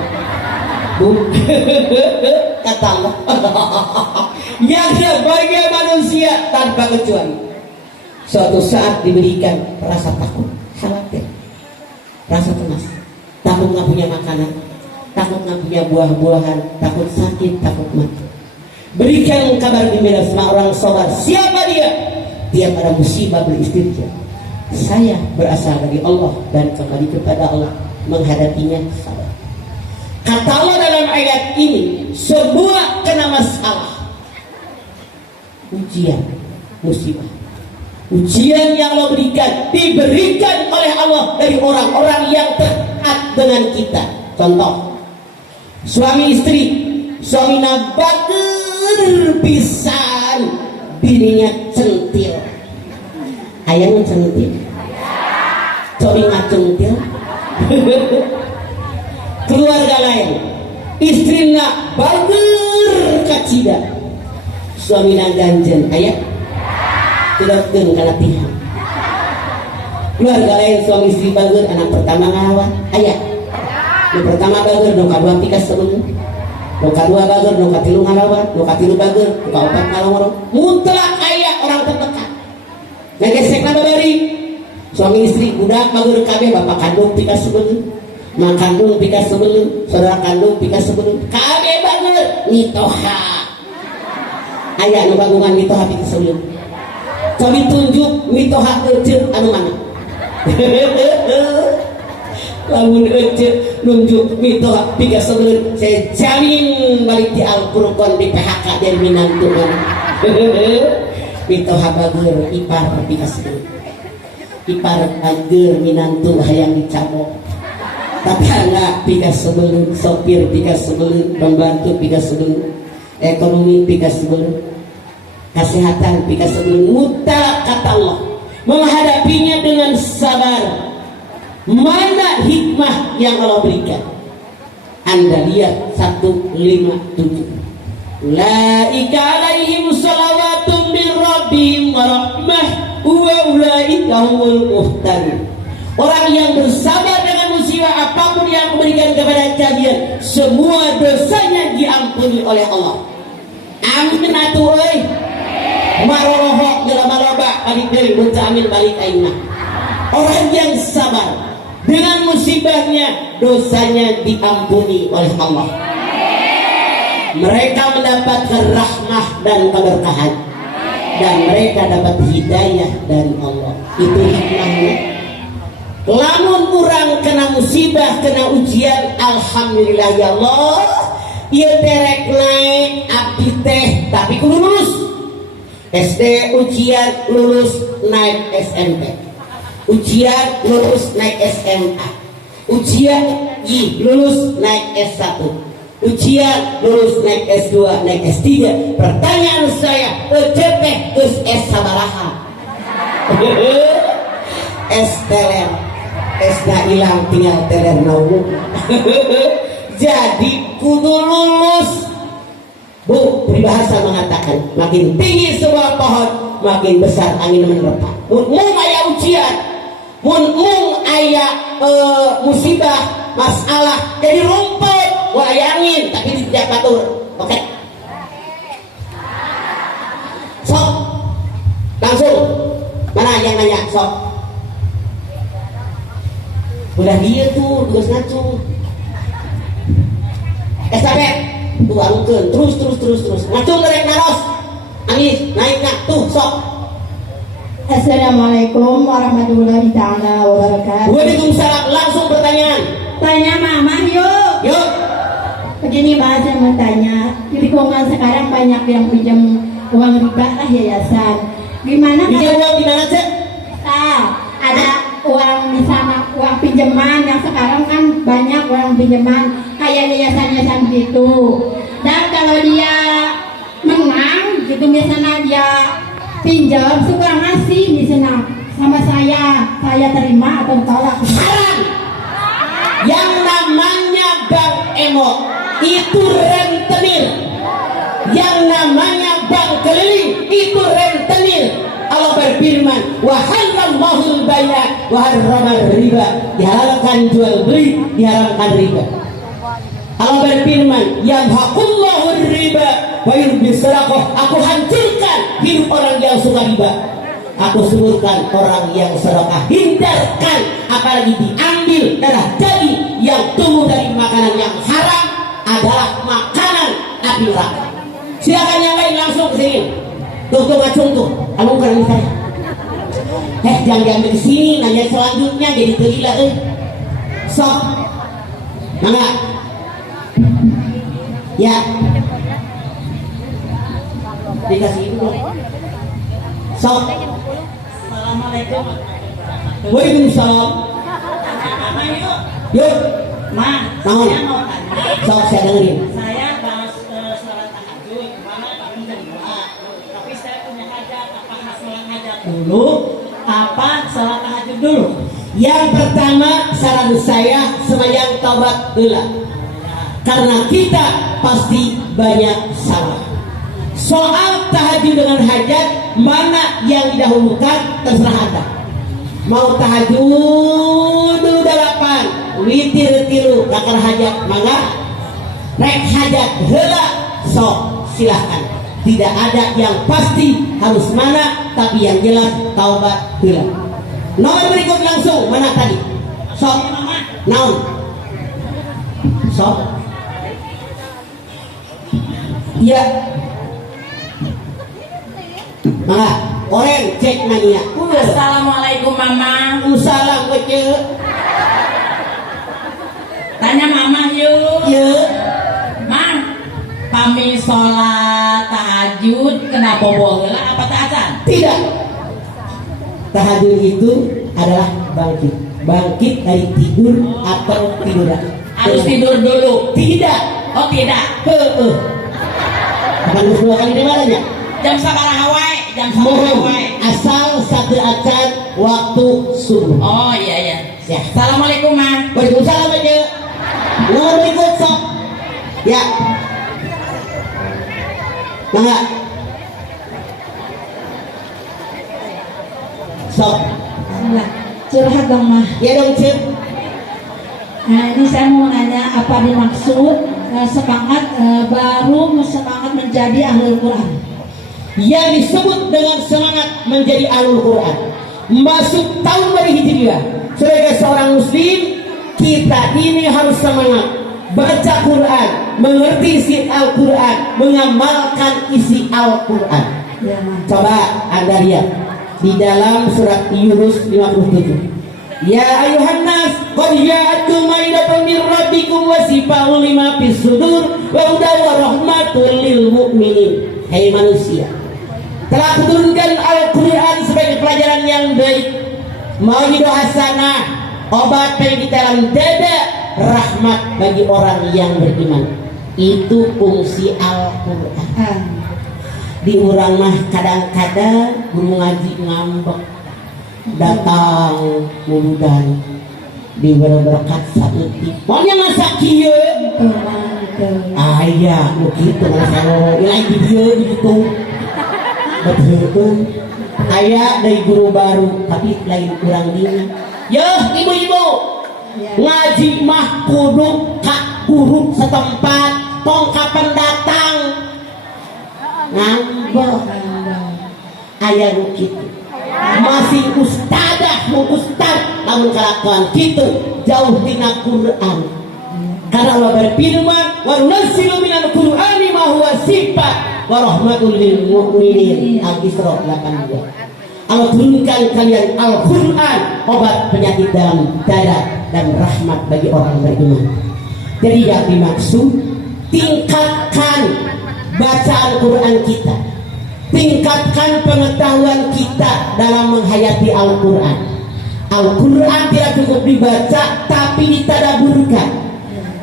Kata Allah. Yang sebagai manusia tanpa kecuali suatu saat diberikan rasa takut, khawatir, rasa cemas, takut nggak punya makanan, takut nggak punya buah-buahan, takut sakit, takut mati. Berikan kabar gembira sama orang sabar. Siapa dia? Dia pada musibah beristirja. Saya berasal dari Allah dan kembali kepada Allah, menghadapinya sabar. Kata Allah dalam ayat ini, semua kena masalah, ujian, musibah. Ujian yang Allah berikan diberikan oleh Allah dari orang-orang yang dekat dengan kita. Contoh, suami istri, suaminya bager pisan, bininya centil. Ayahnya centil, suaminya centil. Keluarga lain, istrinya bager kacida, suaminya ganjen. Ayah tidak karena pihak. Keluarga lain, suami istri bager, anak pertama ngawat. Ayah yang pertama bager, nuka dua pikas sebelum, nuka dua bager, nuka tilu ngalawat, nuka tilu bager, nuka opat ngalawat. Mutlak ayah orang terdekat. Ngegesek nama bari, suami istri budak bager kabeh, bapak kandung pikas sebelum, mak kandung pikas sebelum, saudara kandung pikas sebelum, kabeh bager mitoha. Ayah nu bagungan mitoha pikas sebelum. Kami tunjuk mitoha kecil anu mana? Lamun ece nunjuk mitoha piga sebelum, saya jamin balik di Al-Qur'an di PHK dari minantu mana. Mitoha bager ipar piga sebelum, ipar bager minantu hayang dicabok. Tetangga piga sebelum, sopir piga sebelum, pembantu piga sebelum, ekonomi piga sebelum, kesehatan pikas sebelum. Mutlak kata Allah, menghadapinya dengan sabar. Mana hikmah yang Allah berikan? Anda lihat 157. Ulaika alaihim salawatun min rabbihim wa rahmah wa ulaika humul muhtadun. Orang yang bersabar dengan musibah apapun yang diberikan kepada kalian, semua dosanya diampuni oleh Allah. Amin atuh euy. Maroroho dalam loba balik dari amin balik aina. Orang yang sabar dengan musibahnya, dosanya diampuni oleh Allah. Mereka mendapatkan rahmah dan keberkahan, dan mereka dapat hidayah dari Allah. Itu hikmahnya. Lamun kurang kena musibah, kena ujian, alhamdulillah ya Allah, ieu terek naik abdi teh tapi kudu lulus. SD ujian lulus naik SMP, ujian lulus naik SMA, ujian lulus naik S1, ujian lulus naik S2, naik S3. Pertanyaan saya, teh geus S sabaraha? S teler, S-na hilang tinggal teler nawu. Jadi kudu lulus. Bu, peribahasa mengatakan makin tinggi sebuah pohon, makin besar angin menerpa. Mun aya ujian, mun aya musibah, masalah, jadi rumput, wah aya angin, tapi tidak batur. Oke. Sok, langsung. Mana yang nanya? Sok. Udah dia tuh, tugas ngacung. Estafet. Tuh angkeun terus ngacung derek naros angis naik tuh sok. Assalamualaikum warahmatullahi taala wabarakatuh. Waalaikumsalam. Langsung pertanyaan. Tanya mama yuk. Begini Mbak, saya mau tanya, di lingkungan sekarang banyak yang pinjam uang riba lah yayasan. Gimana Pinjam kalau uang di mana cek? ada uang misalnya uang pinjaman yang sekarang kan banyak uang pinjaman kayak yayasan-yayasan gitu. Dan kalau dia menang gitu misalnya dia pinjam suka ngasih misalnya sama saya terima atau tolak. Haram. Yang namanya Bank Emo itu rentenir. Yang namanya bank keliling itu rentenir. Allah berfirman, wa halallahu al-bai'a wa harrama riba. Dihalalkan jual beli, diharamkan riba. Allah berfirman, yamhaqullahu riba wa yurbis sadaqah. Aku hancurkan hidup orang yang suka riba. Aku sebutkan orang yang sedekah, hindarkan apalagi diambil darah daging yang tumbuh dari makanan yang haram adalah makanan api neraka. Silakan yang lain langsung ke sini. Tuh ngacung tuh, anu kan saya. Jangan diambil ke sini, nanya selanjutnya jadi gila Sok. Mangga. Ya. Dikasih dulu. Sok. Assalamualaikum. Waalaikumsalam. Yuk. Ma, Naon? saya mau tanya. Sok saya dengerin. Saya bahas sholat tahajud, kemana Pak jam 2. Tapi saya punya hajat, apakah sholat hajat dulu? Apa sholat tahajud dulu? Yang pertama saran saya sembahyang taubat heula. Karena kita pasti banyak salah. Soal tahajud dengan hajat, mana yang didahulukan terserah Anda. Mau tahajud 8, witir 3, kakar hajat mangga. Rek hajat heula sok silahkan. Tidak ada yang pasti harus mana, tapi yang jelas taubat heula. Nomor berikut langsung mana tadi? Sok naon? Sok. Ya. Mangga, oren cek nanya. Assalamualaikum Mama. Salam kecil. Tanya Mama yuk. Ya. Ma, pami sholat tahajud kenapa bola apa ta'azan? Tidak. Tahajud itu adalah bangkit. Bangkit dari tidur atau tiduran. Harus tidur dulu. Tidak. Oh tidak. Akan dua kali dimana? Jam sabaraha wae, jam Mohon sabaraha wae. asal satu acan waktu subuh. Oh iya iya. Ya. Assalamualaikum Ma. Waalaikumsalam aja. Nomor berikut sok. Ya. Mangga. Sok. Curhat dong mah. Ya dong cik. Nah ini saya mau nanya apa dimaksud baru semangat menjadi ahli Quran. Yang disebut dengan semangat menjadi ahlul Quran masuk tahun baru Hijriah. Sebagai seorang muslim, kita ini harus semangat baca Quran, mengerti isi Al-Quran, mengamalkan isi Al-Quran. Ya, Ma. Coba Anda lihat di dalam surat Yunus 57. Ya ayuhan nas, qad ja'akum mau'izatun min rabbikum wa shifaa'un lima fis sudur wa hudan wa rahmatul lil mu'minin. Hai manusia, telah kuturunkan Al-Quran sebagai pelajaran yang baik, mau'izah hasanah, obat bagi kita dalam dada, rahmat bagi orang yang beriman. Itu fungsi Al-Quran. Di urang mah kadang-kadang guru ngaji ngambek, datang muludan di berkat saeutik. Pokoknya masa kieu. Aya nu kitu masa ilahi di dieu gitu. Betul. Aya dari guru baru tapi lain kurang dina. Yeuh ibu-ibu. Ngaji mah kudu ka guru setempat, tong kapan datang. Ngambek. Aya nu kitu. Masih ustadah mau ustad namun kelakuan gitu jauh tina Quran. Karena Allah berfirman wa nunazzilu minal Qur'ani ma huwa sifat wa rahmatul lil mu'minin. Al-Isra 82. Allah turunkan kalian Al-Quran, obat penyakit dalam dada dan rahmat bagi orang beriman. Jadi yang dimaksud tingkatkan bacaan Quran kita, tingkatkan pengetahuan kita dalam menghayati Al-Quran. Al-Quran tidak cukup dibaca tapi ditadaburkan.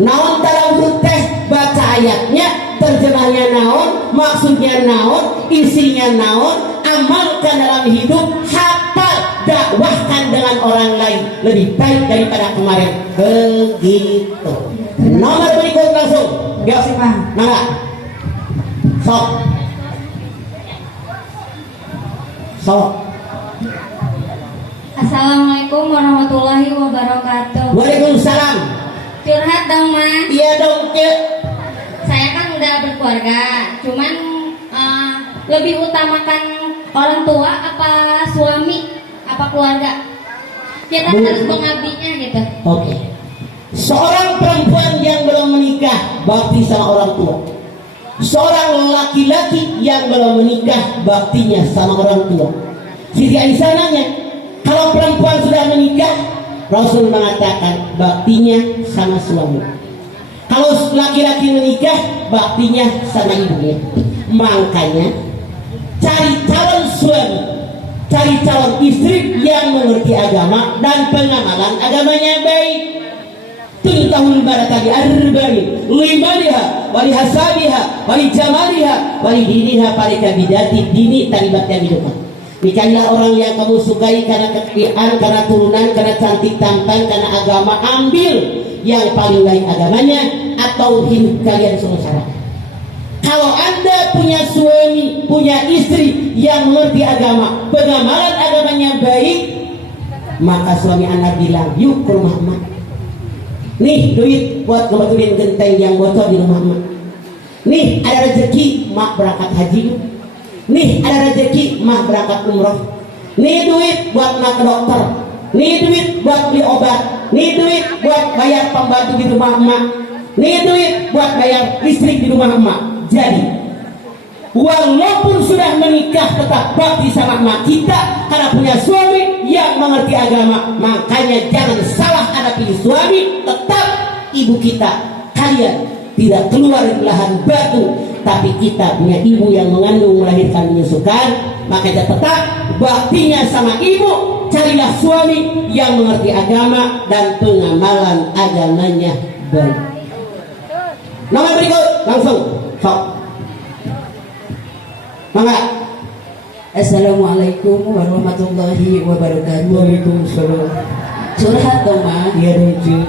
Naon tadabur teh, baca ayatnya, terjemahnya naon, maksudnya naon, isinya naon, amalkan dalam hidup, hafal, dakwahkan dengan orang lain lebih baik daripada kemarin. Begitu. Nomor berikut langsung. Yuk, Nangga. Sok. Sok. Assalamualaikum warahmatullahi wabarakatuh. Waalaikumsalam. Curhat dong mas. Iya dong, Cek. Saya kan udah berkeluarga, cuman lebih utamakan orang tua apa suami apa keluarga. Kita harus mengabdinya gitu. Oke. Seorang perempuan yang belum menikah bakti sama orang tua. Seorang laki-laki yang belum menikah baktinya sama orang tua. Siti Aisyah nanya, kalau perempuan sudah menikah, Rasul mengatakan baktinya sama suami. Kalau laki-laki menikah, baktinya sama ibunya. Makanya cari calon suami, cari calon istri yang mengerti agama dan pengamalan agamanya baik. Tuntahul barata di arba'in limaniha wali hasabiha wali jamaliha wali diniha palika bidati dini talibatnya hidupan. Nikahilah orang yang kamu sukai karena kekayaan, karena turunan, karena cantik tampan, karena agama. Ambil yang paling baik agamanya atau hidup kalian sengsara. Kalau anda punya suami, punya istri yang mengerti agama, pengamalan agamanya baik, maka suami anda bilang, yuk ke rumah emak. Nih duit buat ngebetulin genteng yang bocor di rumah emak. Nih ada rezeki, mak berangkat haji. Nih ada rezeki, mah berangkat umroh. Nih duit buat mak ke dokter. Nih duit buat beli obat. Nih duit buat bayar pembantu di rumah emak. Nih duit buat bayar listrik di rumah emak. Jadi walaupun sudah menikah tetap bakti sama emak kita karena punya suami yang mengerti agama. Makanya jangan salah ada pilih suami, tetap ibu kita. Kalian tidak keluar dari belahan batu, tapi kita punya ibu yang mengandung, melahirkan, menyusukan. Makanya tetap baktinya sama ibu. Carilah suami yang mengerti agama dan pengamalan agamanya baik. Nomor berikut langsung sok. Mangga. Assalamualaikum warahmatullahi wabarakatuh. Waalaikumsalam. Curhat dong ma. Iya dong, Cik.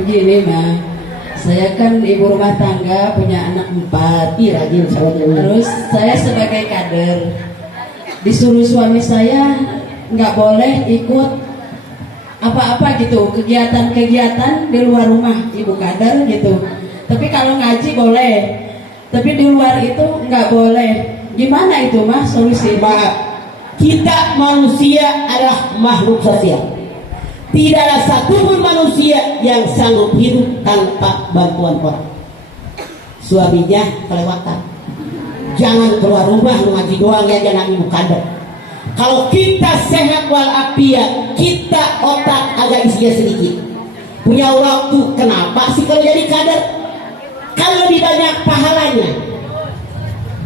Begini ma, saya kan ibu rumah tangga, punya anak 4. Iya, rajin salat. Terus saya sebagai kader disuruh suami saya nggak boleh ikut apa-apa gitu, kegiatan-kegiatan di luar rumah, ibu kader gitu. Tapi kalau ngaji boleh, tapi di luar itu nggak boleh. Gimana itu mah solusi? Mbak, kita manusia adalah makhluk sosial. Tidak ada satupun manusia yang sanggup hidup tanpa bantuan orang. Suaminya kelewatan. Jangan keluar rumah ngaji doang ya, jangan ibu kader. Kalau kita sehat walafiat, kita otak agak isinya sedikit, punya waktu, kenapa sih kalau jadi kader? Kan lebih banyak pahalanya.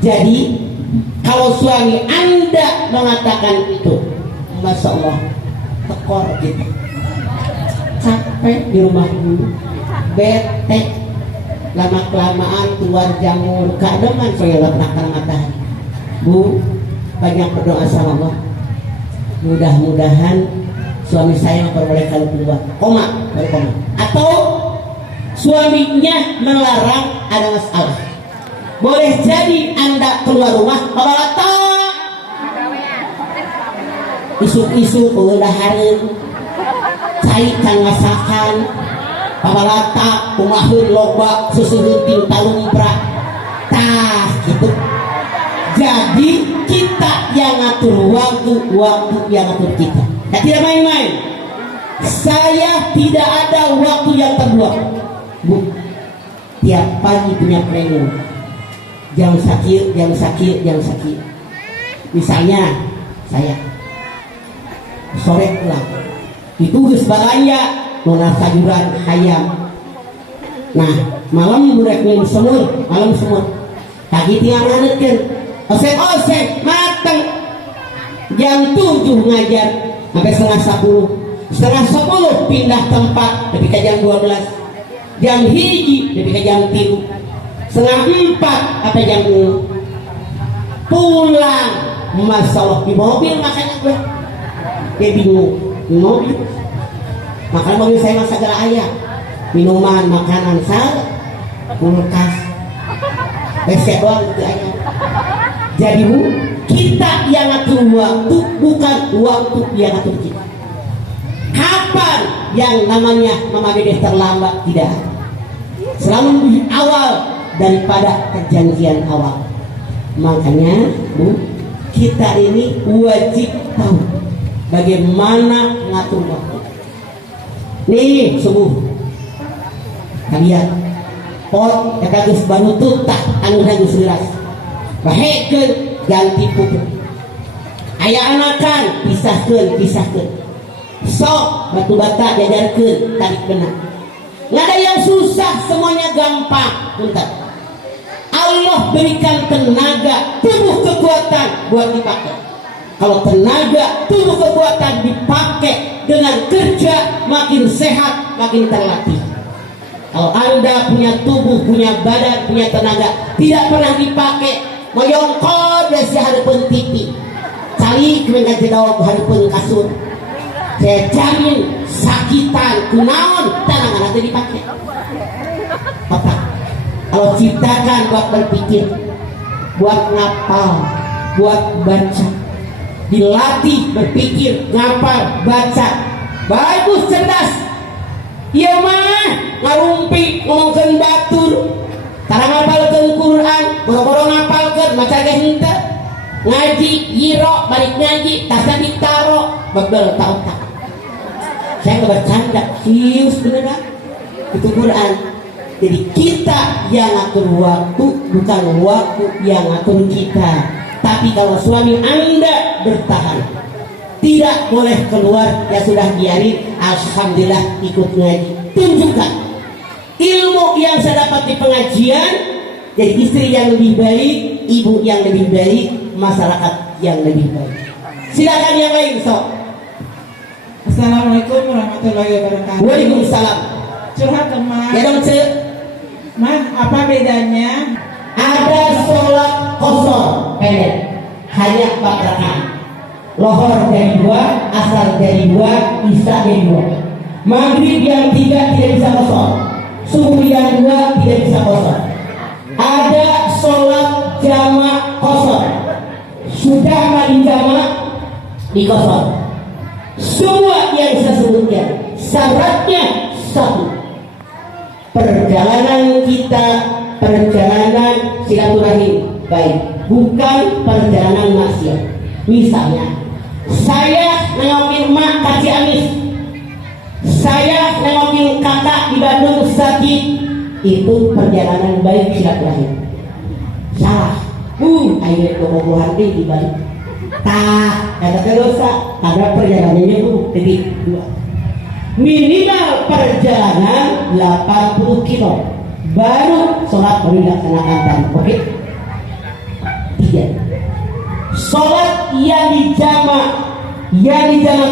Jadi kalau suami anda mengatakan itu, Masya Allah, tekor gitu, capek di rumah dulu, bete, lama kelamaan keluar jamur, keademan saya letakkan matahari. Bu, banyak berdoa sama Allah. Mudah-mudahan suami saya memperbolehkan keluar. Koma, baru koma. Atau suaminya melarang, ada masalah. Boleh jadi anda keluar rumah, babalata, isu-isu keulaharin, caikan masakan, babalata, kumahun loba, susuhun talumpra, tah gitu. Jadi kita yang ngatur waktu yang ngatur kita. Ya, tidak main-main. Saya tidak ada waktu yang terbuang. Bu, tiap pagi punya planning. Jam sakit. Misalnya saya sore pulang, itu geus balanja nona sayuran hayam. Nah, malam budak minum semur, malam semur. Kaki tiang anetkeun. Oseng-oseng mateng. Jam 7 ngajar sampai setengah 10 pindah tempat tapi ke jam 12. Jam 1 tapi ke jam 3. Setengah 4 apa jam 6. Pulang masalah di mobil makanya gue. Dia bingung di mobil. Makanya mobil saya masak segala ayam, minuman, makanan, salad, kulkas, resep doang itu aja. Jadi Bu, kita yang ngatur waktu bukan waktu yang ngatur kita. Kapan yang namanya Mama Dedeh terlambat? Tidak. Selalu lebih awal daripada perjanjian awal. Makanya Bu, kita ini wajib tahu bagaimana ngatur waktu. Nih subuh kalian pot kata geus banutut tah anu geus gelas bahekeun ganti pupuk aya anakan pisahkeun sok batu bata jajarkeun tarik benang nggak ada yang susah, semuanya gampang. Bentar, Allah berikan tenaga tubuh kekuatan buat dipakai. Kalau tenaga tubuh kekuatan dipakai dengan kerja, makin sehat, makin terlatih. Kalau Anda punya tubuh, punya badan, punya tenaga, tidak pernah dipakai, moyongkod desi hareupeun TV, calik mengan jedawa hareupeun kasur, saya jamin sakitan, kunaon, tangan nanti dipakai. Otak. Kalau ciptakan buat berpikir, buat ngapal, buat baca, dilatih berpikir, ngapal, baca, bagus, cerdas. Iya mah ngarumpi ngomongkeun batur, tara ngapalkeun Quran, boro-boro ngapalkeun maca ge henteu, ngaji yiro balik ngaji tasna ditaro bebel ta otak. Saya nggak bercanda, serius beneran itu Quran. Jadi kita yang ngatur waktu, bukan waktu yang ngatur kita. Tapi kalau suami Anda bertahan, tidak boleh keluar, ya sudah biarin, alhamdulillah ikut ngaji. Tunjukkan ilmu yang saya dapat di pengajian, jadi istri yang lebih baik, ibu yang lebih baik, masyarakat yang lebih baik. Silakan yang lain, sok. Assalamualaikum warahmatullahi wabarakatuh. Waalaikumsalam. Curhat teman. Ya dong, Cek. Man, apa bedanya? Ada sholat qasar pendek, hanya 4 rakaat. Lohor dari 2, asar dari 2, isya dari 2. Maghrib yang 3 tidak bisa qasar. Subuh yang 2 tidak bisa qasar. Ada sholat jamak qasar. Sudah mandi jamak di qasar. Semua yang saya sebutkan syaratnya satu. Perjalanan kita perjalanan silaturahim baik, bukan perjalanan maksiat. Misalnya saya nengokin emak kasih amis, saya nengokin kakak di Bandung sakit, itu perjalanan baik silaturahim. Salah, ayo bobo hati di balik. Tak, kata dosa karena perjalanannya titik 2. Minimal perjalanan 80 kilo baru sholat baru dilaksanakan tadi. Oke? 3. Sholat yang dijamak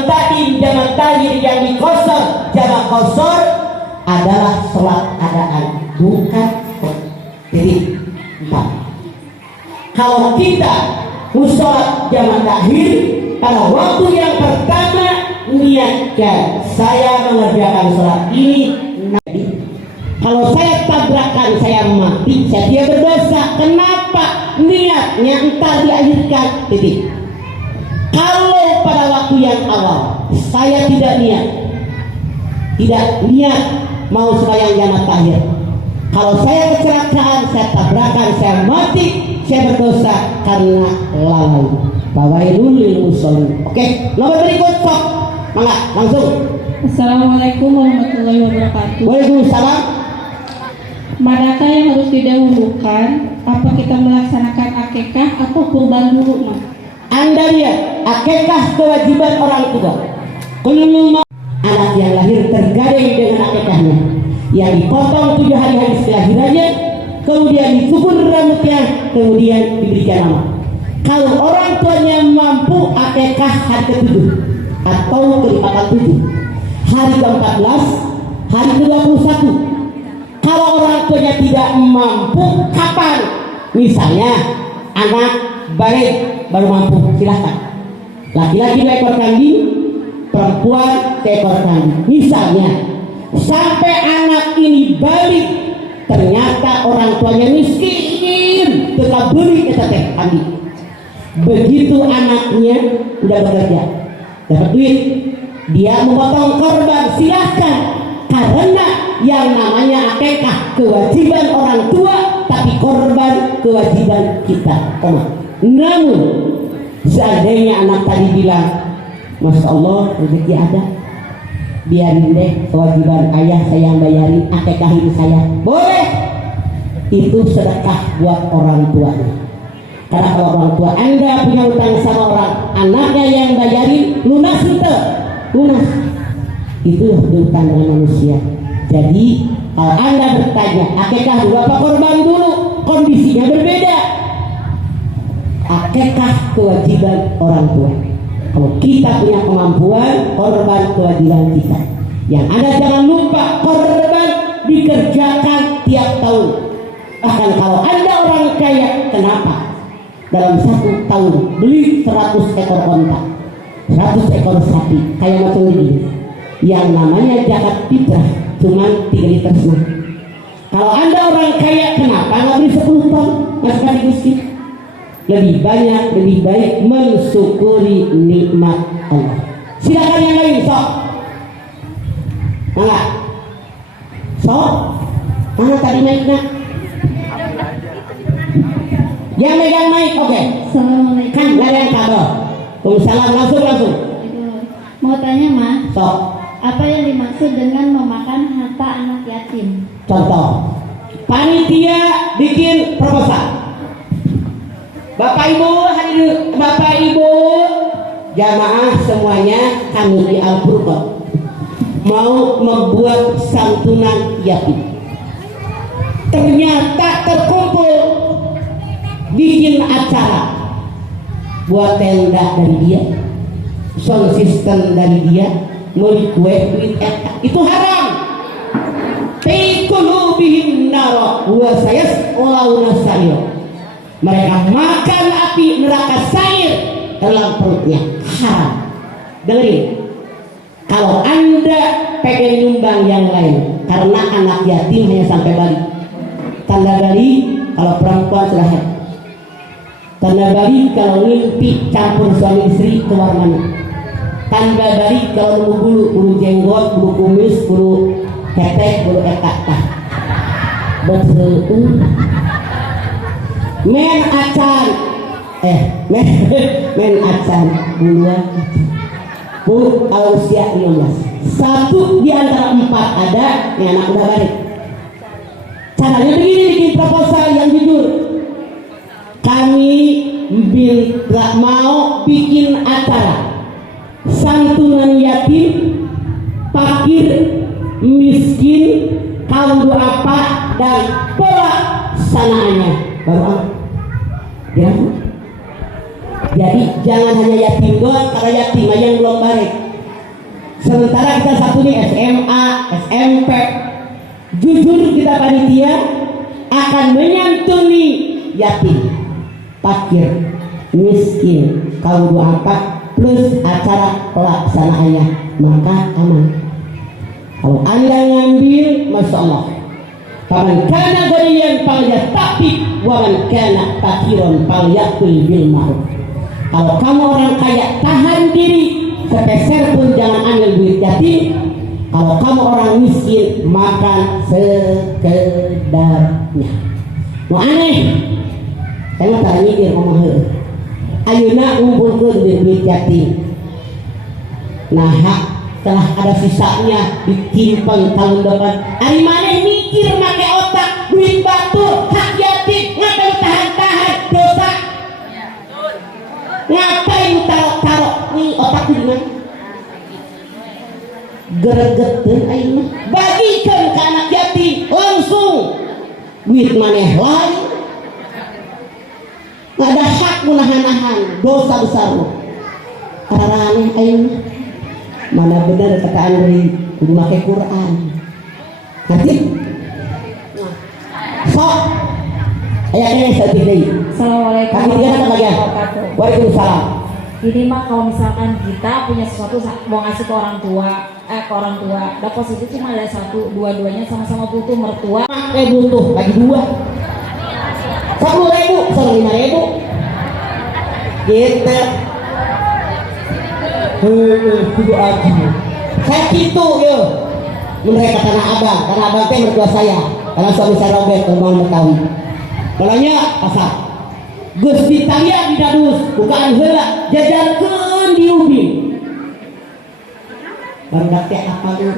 tadi, jamak tahir, yang dikosor, jamak kosor adalah sholat adaan, bukan. Jadi 4. Kalau kita sholat jamak tahir, pada waktu yang pertama niatkan saya mengerjakan sholat ini. Kalau saya tabrakan, saya mati, saya tidak berdosa. Kenapa? Niatnya entar diakhirkan. Titik. Kalau pada waktu yang awal saya tidak niat mau sembahyang jamak tahir, kalau saya kecelakaan, saya tabrakan, saya mati, saya berdosa karena lalai. Bawailul lil musallin. Oke, nomor berikut kok. Mangga, langsung. Assalamualaikum warahmatullahi wabarakatuh. Waalaikumsalam. Manakah yang harus didahulukan? Apa kita melaksanakan akikah atau kurban dulu, Mas? Anda lihat, akikah kewajiban orang tua. Kalau anak yang lahir tergadai dengan akikahnya. yang dipotong 7 hari habis kelahirannya, kemudian dicukur rambutnya, kemudian diberikan nama. Kalau orang tuanya mampu, akikah hari ke-7 atau ke-47, hari ke-14, hari ke-21. Kalau orang tuanya tidak mampu, kapan? Misalnya anak balik baru mampu, silahkan. Laki-laki 2 ekor kambing, perempuan 1 ekor kambing. Misalnya sampai anak ini balik, ternyata orang tuanya miskin, tetap beli teh kambing. Begitu anaknya udah bekerja, dapat duit, dia memotong korban, silahkan. Karena yang namanya akikah kewajiban orang tua, tapi korban kewajiban kita. Namun seandainya anak tadi bilang, Masya Allah rezeki ada, biarin deh kewajiban ayah saya yang bayarin, akikahin saya, boleh. Itu sedekah buat orang tuanya. Karena kalau orang tua Anda punya utang sama orang, anaknya yang bayarin, lunas itu, lunas. Itu utang dengan manusia. Jadi kalau Anda bertanya akikah dulu apa korban dulu, kondisinya berbeda. Akikah kewajiban orang tua. Kalau kita punya kemampuan, korban kewajiban kita. Yang Anda jangan lupa, korban dikerjakan tiap tahun. Bahkan kalau Anda orang kaya, kenapa? Dalam 1 tahun beli 100 ekor onta, 100 ekor sapi, kayak macam ini. Yang namanya zakat fitrah cuma 3 liter setengah. Kalau Anda orang kaya, kenapa nggak beli 10 ton? Nggak sekali miskin. Lebih banyak, lebih baik mensyukuri nikmat Allah. Silakan yang lain, sok. Enggak? Sok? Mana tadi naiknya? Yang megang mic, oke. Assalamualaikum. Kan gak ada yang kabel. Waalaikumsalam, langsung. Mau tanya Mas, Sok. apa yang dimaksud dengan memakan harta anak yatim? Contoh, panitia bikin proposal. Bapak Ibu jamaah semuanya, kami di Al-Furqan mau membuat santunan yatim. Ternyata terkumpul, bikin acara, buat tenda dari dia, sound system dari dia, beli kue, duit itu haram. Tiqulubihin nara wa sayasqauna sa'ir. Mereka makan api neraka sa'ir dalam perutnya, haram. Dengerin, kalau Anda pengen nyumbang yang lain, karena anak yatim hanya sampai balik. Tanda balik kalau perempuan sudah head. Tanda balik kalau mimpi campur suami istri keluar mana. Tanda balik kalau nunggu bulu jenggot, bulu kumis, bulu ketek, bulu etak. Betul. Men acan, men acan, bulu kalau usia 15. 1 di antara 4 ada yang anak udah balik. Caranya begini, bikin proposal yang jujur. Kami mau bikin acara santunan yatim, fakir, miskin, kaum duafa dan pelaksanaannya baru ya. Jadi jangan hanya yatim doang, karena yatim aja yang belum balik. Sementara kita satu nih SMA, SMP, jujur kita panitia akan menyantuni yatim, fakir, miskin, kaum duafa plus acara pelaksanaannya, maka aman. Kalau Anda ngambil, Masya Allah, faman kana ghaniyan falyasta'fif wa man kana faqiran falyakul bil ma'ruf. Kalau kamu orang kaya, tahan diri, sepeser pun jangan ambil duit yatim. Kalau kamu orang miskin, makan sekedarnya. Mau aneh, saya mau tanya mikir ngomong he. Ayeuna ngumpulkeun duit yatim. Nah, setelah ada sisanya ditimpang tahun depan. Ari maneh mikir make otak, duit batu, hak yatim, ngapain tahan-tahan dosa. Ngapain taruh-taruh nih otak di mana? Gregeteun ayeuna. Bagi bagikan ke anak yatim langsung duit maneh lain. Nggak ada hak menahan-nahan dosa besar. Karena aing mana benar kata Andri kudu make Quran. Ngerti? Sok ayatnya satu deui. Assalamualaikum Kaki dia apa bagian? Waalaikumsalam. Ini mah kalau misalkan kita punya sesuatu mau ngasih ke orang tua, dapat itu cuma ada satu, dua-duanya sama-sama butuh mertua. Butuh bagi dua. 10.000 sama 5.000. Gitu. Kudu aja. Saya gitu yo. Mereka tanah abang teh mertua saya. Karena suami saya Robert orang Betawi. Malahnya pasar. Gus ditanya di dadus, bukaan heula, jajarkeun di ubin. Barudak teh apa lu?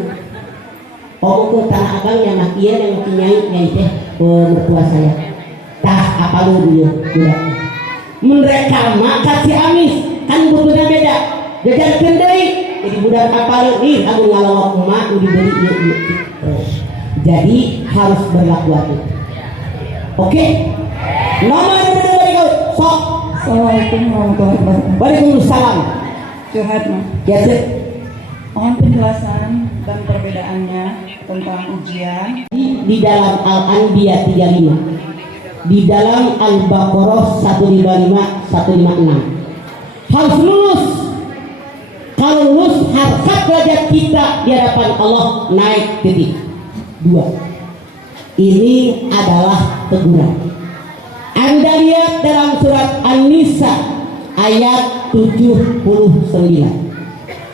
Oh ke tanah abang yang mah ieu yang nyai teh mertua saya. Tah apa lu dia? Mereka mah kasih amis, kan butuhnya beda. Jajarkeun deui, jadi budak kapal nih aku ngalawak emak dibeli ieu. Jadi harus berlaku adil. Oke? Nomor berikut, sok. Assalamualaikum warahmatullahi wabarakatuh. Waalaikumsalam. Curhat mah. Ya, Cek. Mohon penjelasan dan perbedaannya tentang ujian. Di dalam Al-Anbiya 35, di dalam Al-Baqarah 155 156 harus lulus. Kalau lulus harkat derajat kita di hadapan Allah naik titik. 2. Ini adalah teguran. Anda lihat dalam surat An-Nisa ayat 79.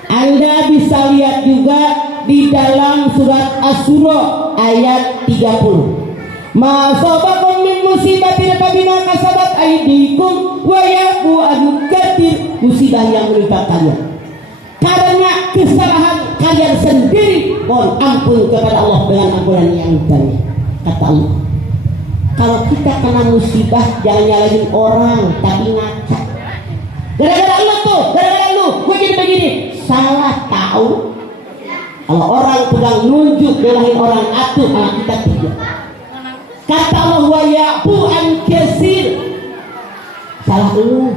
Anda bisa lihat juga di dalam surat Asy-Syura ayat 30. Ma sabakum min musibatin fa bima kasabat aydikum wa yafu an katsir, musibah yang menimpa kalian karena kesalahan kalian sendiri. Mohon ampun kepada Allah dengan ampunan yang banyak. Kata Allah, kalau kita kena musibah jangan nyalahin orang tapi ngaca. Gara-gara lu tuh, gara-gara lu gue jadi begini. Salah tahu. Kalau orang sedang nunjuk nyalahin orang atuh anak kita tidak. Kata Allah wa ya'fu an katsir. Salah lu.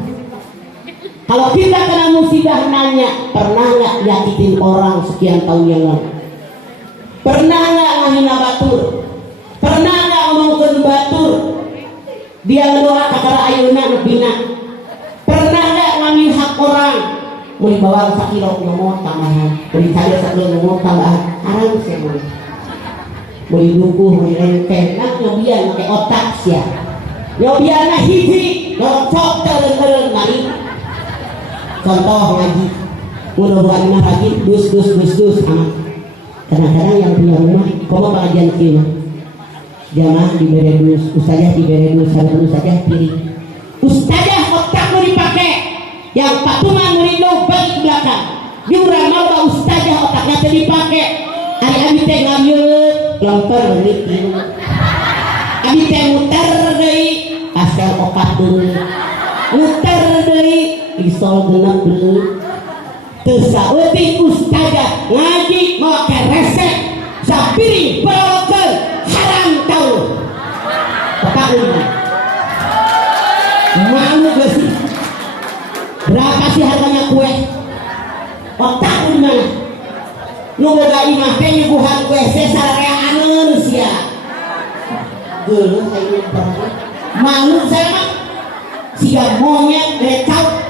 Kalau kita kena musibah nanya, pernah nggak nyakitin orang sekian tahun yang lalu? Pernah nggak ngahina batur? Pernah nggak ngomongkeun batur? Dia ngedoa kakara ayeuna nebina. Pernah nggak ngambil hak orang? Mau dibawa sakilo ngomong tambahan, mau dicari sakilo ngomong tambahan. Arang sih mau didukuh, mau dilempeng, nak nyobian pakai otak sia. Nyobianna hiji, ngocok teureun mari. Contoh ngaji, mudah-mudahan mah lagi dus amat. Kadang-kadang yang punya rumah, koma pengajian kima, jamaah diberi dus, ustazah diberi dus, saudara ustazah pilih. Ustazah otakmu dipakai, yang patungan merino balik belakang. Diurang mau ustazah otaknya teh dipakai. Ari abi teh ngayeut, lempar beureut. Abi teh muter deui, asal opat deui. Muter deui. Isol genep dulu tersauti ustazah ngaji mau ke resep sapiring peroken haram tahu apa ini malu gak sih? Berapa sih harganya kue? Otak di mana? Nu boga imah teh nyuguhan kue sesarareaneun sia geuleuh aya malu saya mah siga monyet recau.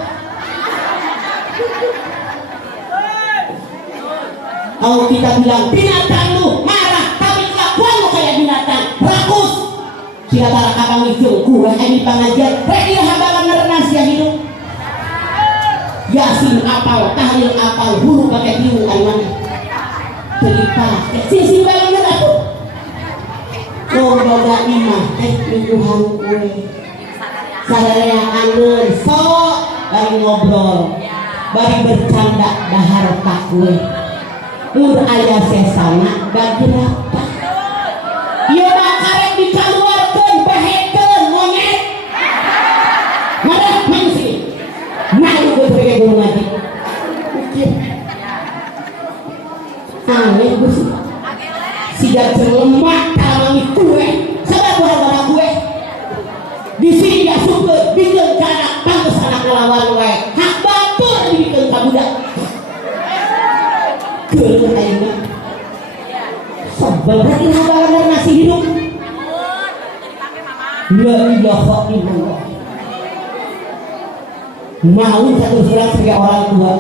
Kalau kita bilang binatang lu marah, tapi kelakuan lu kayak binatang rakus. Jika tara kakang hijau gue ini pengajian rek ieu habalan nasihat hidup. Yasin apal, tahlil apal, hulu pakai bingung kan mana. Terlipa, sisi banget aku. Oh boga imah mingguhan gue. Sarareaneun sok bari ngobrol, bari bercanda dahar tak gue. Mur aya sesana bagi apa? Ieu mah karek dikaluarkeun bahekeun monyet. Madah main sini. Malu gue sebagai guru ngaji. Aneh gue sih. Si siap selamat kalau gue sebab orang gue di sini dia suka bikin anak bangsa anak lawan gue hak batur dibikin kabudak ke ayeuna sebab berarti habaran nasi hidup la ilaha illallah mau satu surat sebagai orang tua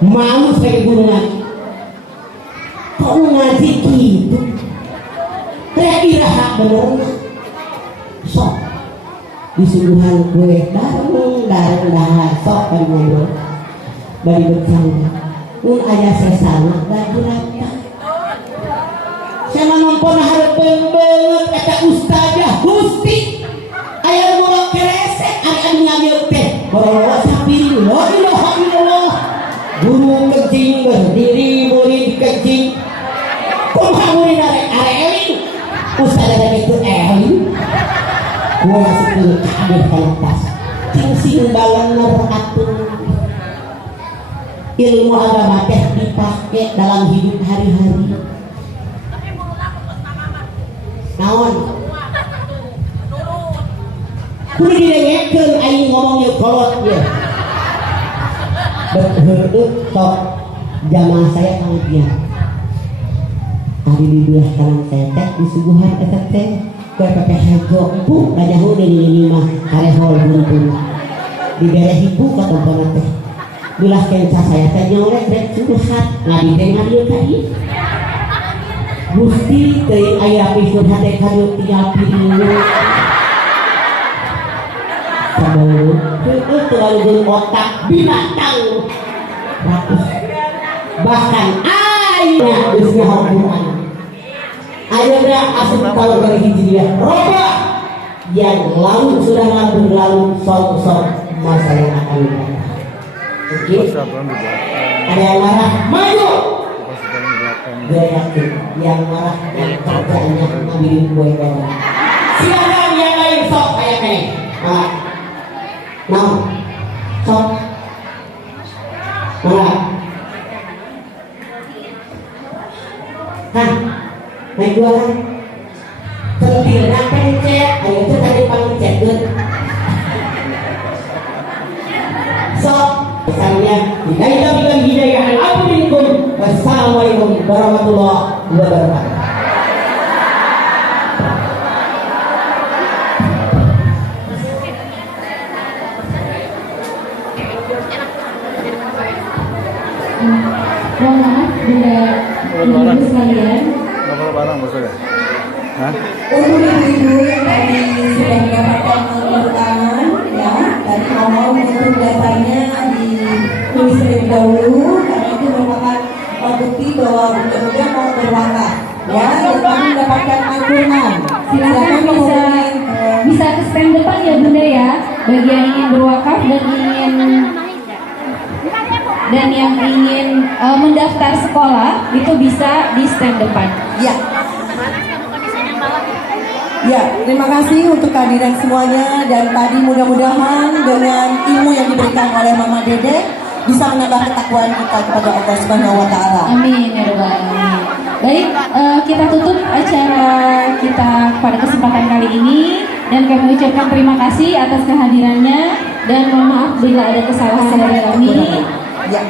mau sebagai guru ngaji kok ngaji gitu kira-kira hak bener sok disungguhan gue darung dahar sok kan ngobrol bari bercanda mun aya sesana lagi rata sama nampun hareupeun beungeut eta ustazah gusti aya nu keresek aya anu ngambil teh bawa sapi la ilaha illallah guru kencing berdiri murid kencing kumaha murid are eling ustazah itu eling gua masuk ke kabeh kana tas sing balang atuh ilmu agama teh dipakai dalam hidup hari-hari naon kudu didengekeun aing ngomong ieu kolot ieu heueuh sok jamaah saya panggian ari di belah kanan saya teh disuguhan eta teh kue pakai hajo ibu banyahu ini mah karehol buntung dibere ibu ka tempona teh belah kenca saya teh nyolek rek curhat ngadi teh ngadieu ka ieu Gusti teuing aya pikeun hate kanu tinggal pilu sabeu teu terlalu otak binatang ratus bahkan ayeuna geus nyaho Quran ayeuna asup tahun dari Hijriah robah yang lalu sudah lalu sok masa yang akan datang. Oke. Ada yang marah maju. Gue yakin yang marah yang kerjanya ngambilin gue doang. Silakan yang lain sok kayak nih. Nah, sok. Marah. Kan, naik dua kan. Centilna pencet, ayo itu tadi pencet dulu. Sok, pesannya hidayah hidayah al-afu. Wassalamualaikum warahmatullahi wabarakatuh. Mohon maaf Bunda Ibu sekalian. Nggak barang maksudnya? Hah? Untuk ibu-ibu yang tadi sudah mendapatkan keutamaan, ya, tadi ngomong itu biasanya ditulis terlebih dahulu karena itu merupakan bukti bahwa bunda-bunda mau berwakaf, ya, dan kami mendapatkan Al-Quran. Silakan bisa ke stand depan ya Bunda ya, bagi yang ingin berwakaf dan yang ingin mendaftar sekolah itu bisa di stand depan. Ya. Ya, terima kasih untuk kehadiran semuanya dan tadi mudah-mudahan dengan ilmu yang diberikan oleh Mama Dede bisa menambah ketakwaan kita kepada Allah Subhanahu wa taala. Amin ya rabbal alamin. Baik, kita tutup acara kita pada kesempatan kali ini dan kami ucapkan terima kasih atas kehadirannya dan mohon maaf bila ada kesalahan dari kami. Ya.